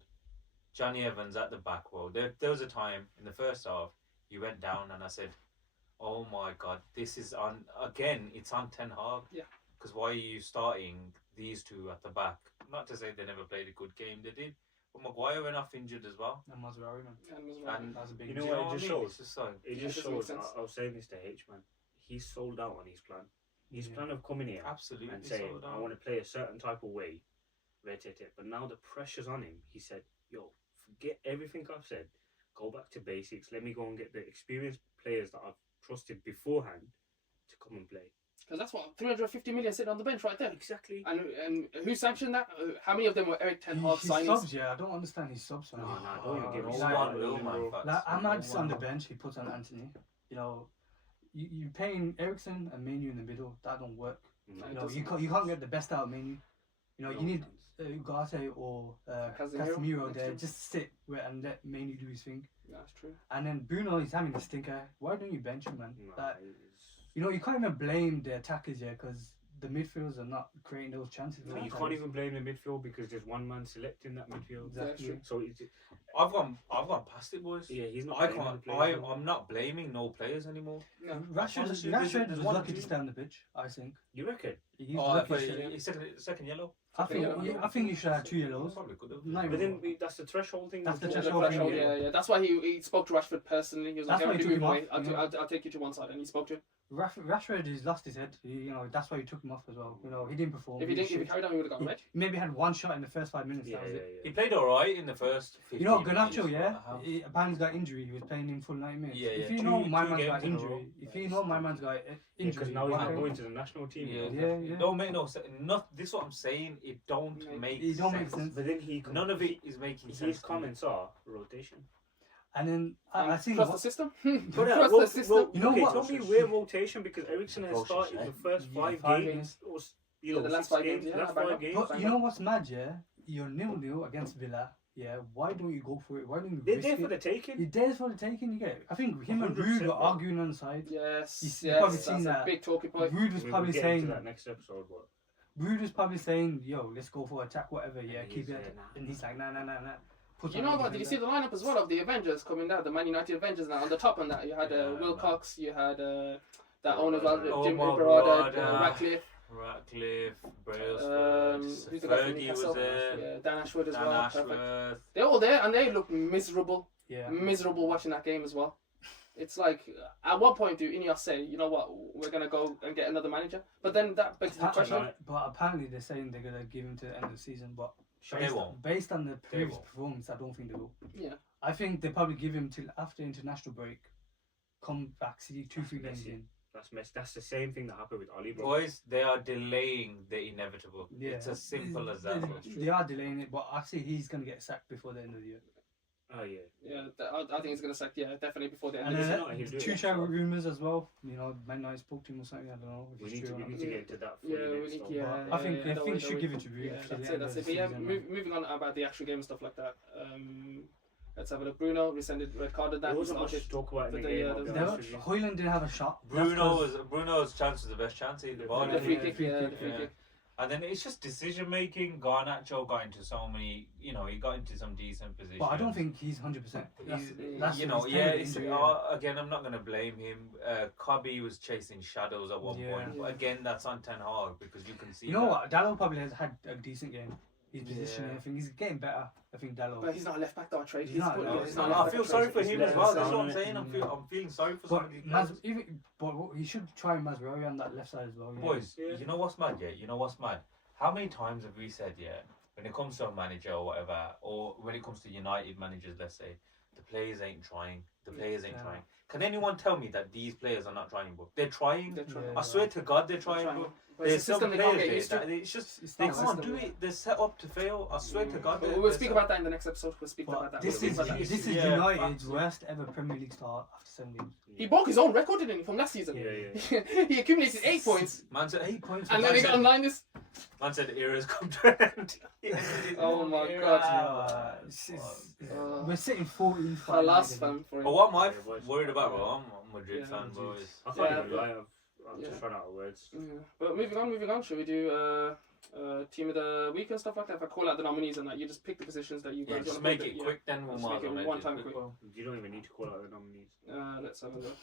Johnny Evans at the back row. There was a time in the first half he went down and I said, "Oh my God, this is on again. It's on Ten Hag." Yeah. Because why are you starting these two at the back? Not to say they never played a good game, they did. But Maguire went off injured as well. And Mazraoui, man. And was right. And That's a big. You do know you what know it what I just mean? shows? It's just like, It Yeah, just it doesn't make shows. sense. I was saying this to H, man. He's sold out on his plan. His Yeah. plan of coming here absolutely and saying, sold "I out. want to play a certain type of way," but now the pressure's on him. He said, "Yo, forget everything I've said. Go back to basics. Let me go and get the experienced players that I've trusted beforehand to come and play." Because that's what 350 million sitting on the bench right there. Exactly. And who sanctioned that? How many of them were Eric Ten Hag His signings? subs, yeah, I don't understand his subs. Man. Nah, don't even give No me like- one that. will, man. Bro. Facts. Like, I'm No not just on the one. bench. He puts on Anthony. You know, you paying Ericsson and Menu in the middle. That don't work. No, You it know, doesn't you can't get the best out of Menu. You know, No you need chance. Ugarte or Casemiro Casemiro next there, to him. just sit and let Mainly do his thing. That's true. And then Bruno is having a stinker. Why don't you bench him, man? No, Like, it's- you know, you can't even blame the attackers here because the midfielders are not creating those chances. no, you can't even blame the midfield because there's one man selecting that midfield. Exactly. true. So it's, I've gone past it, boys. yeah, he's not. I blaming can't. the players anymore. I'm not blaming no players anymore. No. Rashford Honestly, was there's one lucky to team- stay on the pitch, I think. You reckon? He's Oh, lucky. he's second yellow. I think he should have 2 yellows. Probably could have. No, But then that's the threshold thing. That's the Yeah, the threshold, threshold, yeah. yeah. That's why he spoke to Rashford personally. He was like, That's why he "Everybody took him move away. off, I'll take you to one side," and he spoke to him. Rashford has lost his head. You know, that's why he took him off as well. You know, he didn't perform. If he was didn't, if he shit. carried on, he would have got He red. maybe had one shot in the first 5 minutes. Yeah, That was yeah, it. He played alright in the first 15 You know, minutes, Garnacho, yeah, but how- he apparently got injury. He was playing in full 90 minutes. Yeah, If yeah. you know Two my man's games got in a injury, row. if you know my man's got injury, Because now he's why not don't- going to the national team. Yeah, you know? Yeah, It yeah. don't make no sense. Not this. What I'm saying. It don't make. It don't make sense. But then he None of it is making sense. his to me. comments are rotation. And then I think Trust what- the system. But Trust the system. You know okay, what? tell me where rotation because Ericsson has Process, started eh? the first Yeah, 5 5 games or you Yeah, know the last 6 5 games, yeah, last bang 5 on. games. But you know what's mad, yeah? You're 0-0 against Villa. Yeah, why don't you go for it? Why don't you They're risk there for it? the taking. You're there for the taking. You get it. I think him and 100%, Rude were bro. arguing on the side. Yes, You've probably yes, seen that's a that. big talking point. Rude was We'll probably get into saying, that next episode. But Rude was probably saying, "Yo, let's go for attack, whatever. Yeah, And keep he's, it." nah. And he's like, "Nah." Put You on know the what? Did you see defender. the lineup as well of the Avengers coming down? The Man United Avengers now on the top, and that you had Yeah, Wilcox, you had that owner as well, Oh Jim my Ibarada, God, Ratcliffe, Ratcliffe, Brailsford, who's the guy from Fergie Newcastle? was there. Yeah, Dan Ashworth as Dan well. Perfect. Ashworth. They're all there, and they look miserable. Yeah. Miserable watching that game as well. It's like at what point do Ineos say, you know what, we're gonna go and get another manager? But then that begs the question. But apparently they're saying they're gonna give him to the end of the season. But They won't. based on the previous won't. performance, I don't think they will. Yeah. I think they probably give him till after international break. Come back, see 2-3 games in. that's mess. That's the same thing that happened with Ali, bro. Boys, they are delaying the inevitable. Yeah. It's as simple as that. bro. They are delaying it, but I see he's gonna get sacked before the end of the year. Oh yeah. Yeah, I think it's gonna sack. Yeah, definitely before the end And of the then- season. not, he'll do it two next shadow time. rumours as well. You know, Man United spoke to him or something. I don't know. If We it's need to true or we not. need to get into that. Yeah, fully we next need. time. Yeah, I think yeah, I don't think worry, should don't give worry. it to Rude. Yeah, till that's the it. end That's of it. the But yeah, season, man. moving on about the actual game and stuff like that. Let's have a look. Bruno rescinded red carded that. There He wasn't much started. to talk about in the But game. yeah, I'll be there There honest were- with you. Hoyland didn't have a shot. That's 'cause- Bruno's chance was the best chance he had the ball. The Yeah, free yeah, kick, free yeah, kick, the free yeah. kick. And then it's just decision making. Garnacho got into so many, he got into some decent positions. But I don't think he's 100%. That's It's, again, I'm not going to blame him. Cobby was chasing shadows at one Yeah. point. But again, that's on Ten Hag because you can see. You know that. what? Dallo probably has had a decent game. His position, Yeah. I think he's getting better. I think Dallo. But he's not a left back though. Trade. He's not, put- no, yeah, he's he's not. not a I left feel back sorry trade. for He's him let as us well. That's down, what I'm innit? saying. I'm feeling sorry for some But of these players. he should try Masraoui on that left side as well. Yeah. Boys, Yeah. you know what's mad, yeah? You know what's mad? How many times have we said, yeah, when it comes to a manager or whatever, or when it comes to United managers, let's say, the players ain't trying. The players ain't Yeah. trying. Can anyone tell me that these players are not trying, bro? They're trying. They're trying. Yeah. I swear to God, they're trying, Trying. bro. But There's it's a system some they can't players get there used to. that it's just It's they not a can't system, do it. They're set up to fail. I swear to God. We'll they're speak set about up- that in the next episode. We'll speak about But that. this We'll is speak about that. this is Yeah, United's facts. worst ever Premier League start after 7 games. He broke his own record, didn't he, from last season? Yeah. He accumulated 8 points, Man said, 8 points. and then he got online this. man said the era's come to an end. Oh my Era. God. We're sitting 14. Our last fan for him. But what am I Yeah, boys. worried about, bro? I'm a Madrid Yeah, fan, Madrid. boys. I can't Yeah, even lie. I've yeah. just run out of words. Yeah. But moving on, should we do team of the week and stuff like that? If I call out the nominees and that, you just pick the positions that you Yeah, guys just want to make put it yeah. quick, then we'll Just make mark it them. one time quick. You don't even need to call out the nominees. Let's have a look.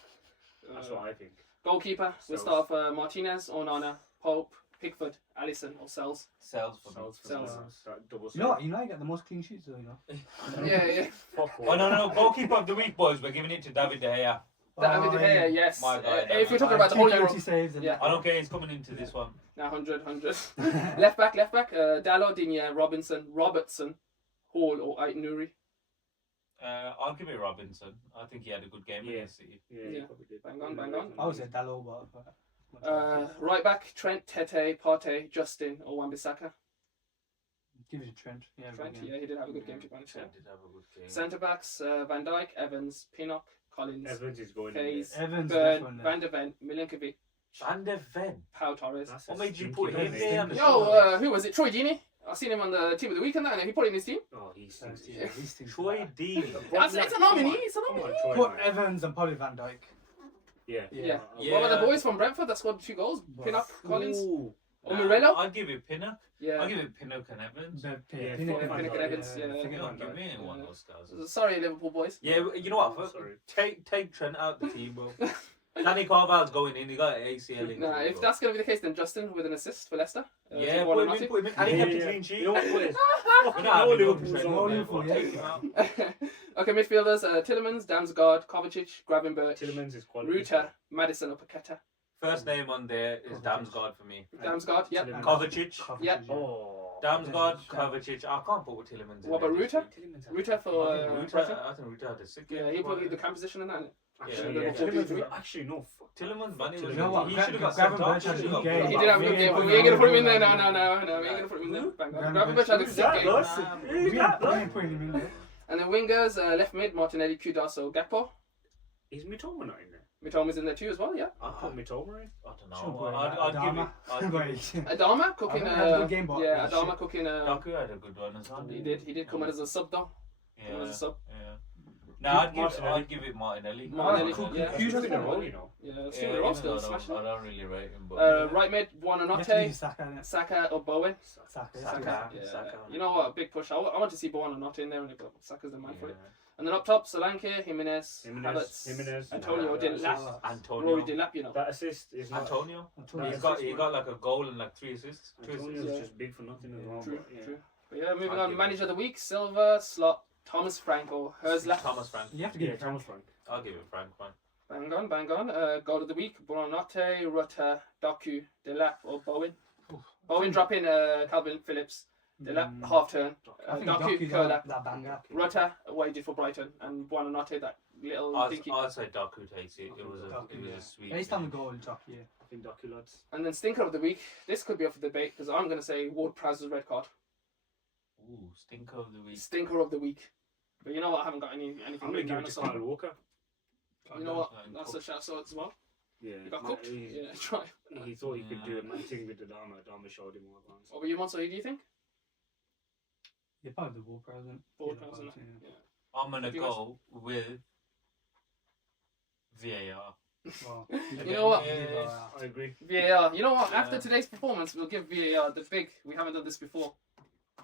That's what I think. Goalkeeper, we'll Sells. start off Martinez, Onana, Pope, Pickford, Allison, or Sells. Sells for me. Sells. Sells. That double You know what? United get the most clean sheets, though. You know. Yeah. Fuck Oh no, goalkeeper of the week, boys. We're giving it to David De Gea. David De Gea, yes. My guy, If we're talking my about the whole Euro. saves. And Yeah. I don't care. He's coming into this one. Now 100. left back, Dalot, Digne, Robertson, Hall, or Ait Nouri. I'll give it Robinson. I think he had a good game Yeah. against City. Yeah, Yeah. he probably did. Bang on. I would say Dallo, but Right back, Trent, Tete, Partey, Justin, or Wan-Bissaka. give it to Trent. Yeah, Trent, good game. yeah, he did have a good game to be honest. Trent did have a good game. Centre backs, Van Dijk, Evans, Pinnock, Collins, Evans is going Faze, in Evans, Burn, definitely. Van der Ven, Milinkovic, Van der Ven. Pau Torres. there. What made you put him name. there? On the Yo, who was it? Troy Deeney? I've seen him on the team of the week and that, and he put it in his team. Oh, he's Yeah, these things Troy are- Deeney. It's a nominee. It's a nominee. Put Evans and probably Van Dijk. Yeah. Yeah. Yeah. What about the boys from Brentford that scored 2 goals? Pinnock, Collins, Ooh. or Morello? I'd give it Pinnock. Yeah. I'll give it Pinnock and Evans. Yeah, Pinnock Van Pinnock Dijk. and Evans, yeah. You Van know, Dijk. give me one of those guys. Sorry, Liverpool boys. Yeah, you know what? Oh, sorry. Take Trent out the team, bro. Danny Carvalho's going in. He got an ACL in. Nah, if that's going to be the case, then Justin with an assist for Leicester. Yeah, One put and him in, put him in. And he Yeah, kept a yeah. clean sheet. You know what, boys? We're Fucking not all having Liverpool's Trent on on there, there, Liverpool, but yeah. take him out. nothing. Okay, midfielders: Tillemans, Damsgaard, Kovacic, Gravenberch, Tillemans is quality. Ruta, Madison, or Paqueta. First name on there is Damsgaard for me. Damsgaard, yep. Tillemans. Kovacic. Yeah. Oh. Damsgaard, Kovacic. I can't put with Tillemans in What about there this Ruta? week. Ruta for I think Brighton. Ruta had a sick Yeah, game. he put the camp position in that. Actually, Yeah, yeah. Liverpool Tillemans three. is actually no. Fuck. Tillemans, man, You know what? he should have got Gravenberch sent off. had a He should good have game. got He got did have a back. good game, but we we ain't gonna put him in there. No, No, we ain't gonna put him in there. Bang, bang. Gravenberch Gravenberch had a Who's sick that, game. boss? Nah, Who's We that, boss? ain't putting him in there. And then wingers, left mid, Martinelli, Kudas, or Gakpo. Is Mitoma not in there? Mitoma's in there too as well, yeah. I put Mitoma in. I don't Sure, know. boy, I'd give it. I'd give it. Adama cooking, I had a good game, but yeah, shit. Adama cooking, Doku had a good one as well. he did come in as a sub though. Come in Yeah. as a sub. Yeah. No, I'd Martinelli. give it Martinelli. Martinelli, Cool. yeah. Huge in a row, you know. Yeah, Yeah, still even roster, though smashing I it. don't really rate him, but Right mid, You have to Buonanotte, use Saka, innit? Saka or Bowen. Saka. Saka. Yeah. Saka. You know what? A big push. I want to see Buonanotte in there, but Saka's the man for Yeah. it. And then up top, Solanke, Jimenez, Havertz, Jimenez, Antonio Havertz, Delap, Rory Antonio. Delap, you know. That assist is not. Antonio. Antonio. He got like a goal and like 3 assists. 2 assists. Antonio's Yeah. just big for nothing as well. True, but yeah. true. But yeah, moving I'll on. give Manager it. of the week: Silva, Slot, Thomas Frank or Herzler. Thomas Frank. You have to give Yeah, it Thomas Frank. Frank. I'll give it Frank, man. Bang on, bang on. Goal of the week: Buonanotte, Rutter, Doku, Delap or Bowen. Oof. Bowen dropping Calvin Phillips. Delap half turn. I think Doku Doku's curler. that banger. Rutter, what he did for Brighton, and Buonanotte, that little dinky. I'd say Doku takes it. It was Doku, a sweet. Based on the game. goal, Doku, yeah. I think Doku lads. And then stinker of the week. This could be up for debate because I'm going to say Ward-Prowse's red card. Ooh, stinker of the week. Stinker of the week. But you know what? I haven't got anything I'm gonna written give down it or to Kyle something. Walker. You know what? Fine, That's cool. a shout out as well. Yeah. You got cooked? He, Yeah, try. he thought he could do a man thing with the Dama. Dama showed him what advance. What were you, Monso? Who do you think? Yeah, probably the Wall present. Ward-Prowse, Yeah, yeah. I'm gonna If you guys- go with VAR. Well, You know what? I agree. VAR. You know what? After Yeah. today's performance, we'll give VAR the big. We haven't done this before.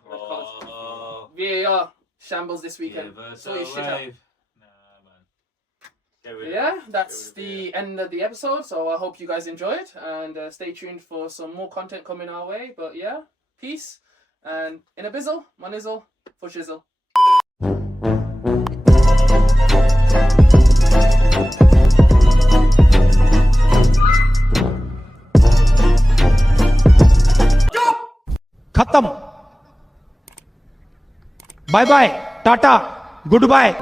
Red cards. Oh, VAR shambles this weekend. give us So a you shit out. wave. Nah, man. Get rid of Yeah, it. that's Get rid of the end of the episode. So I hope you guys enjoyed and stay tuned for some more content coming our way. But yeah, peace and in a bizzle, my nizzle for shizzle. खत्म bye bye tata good bye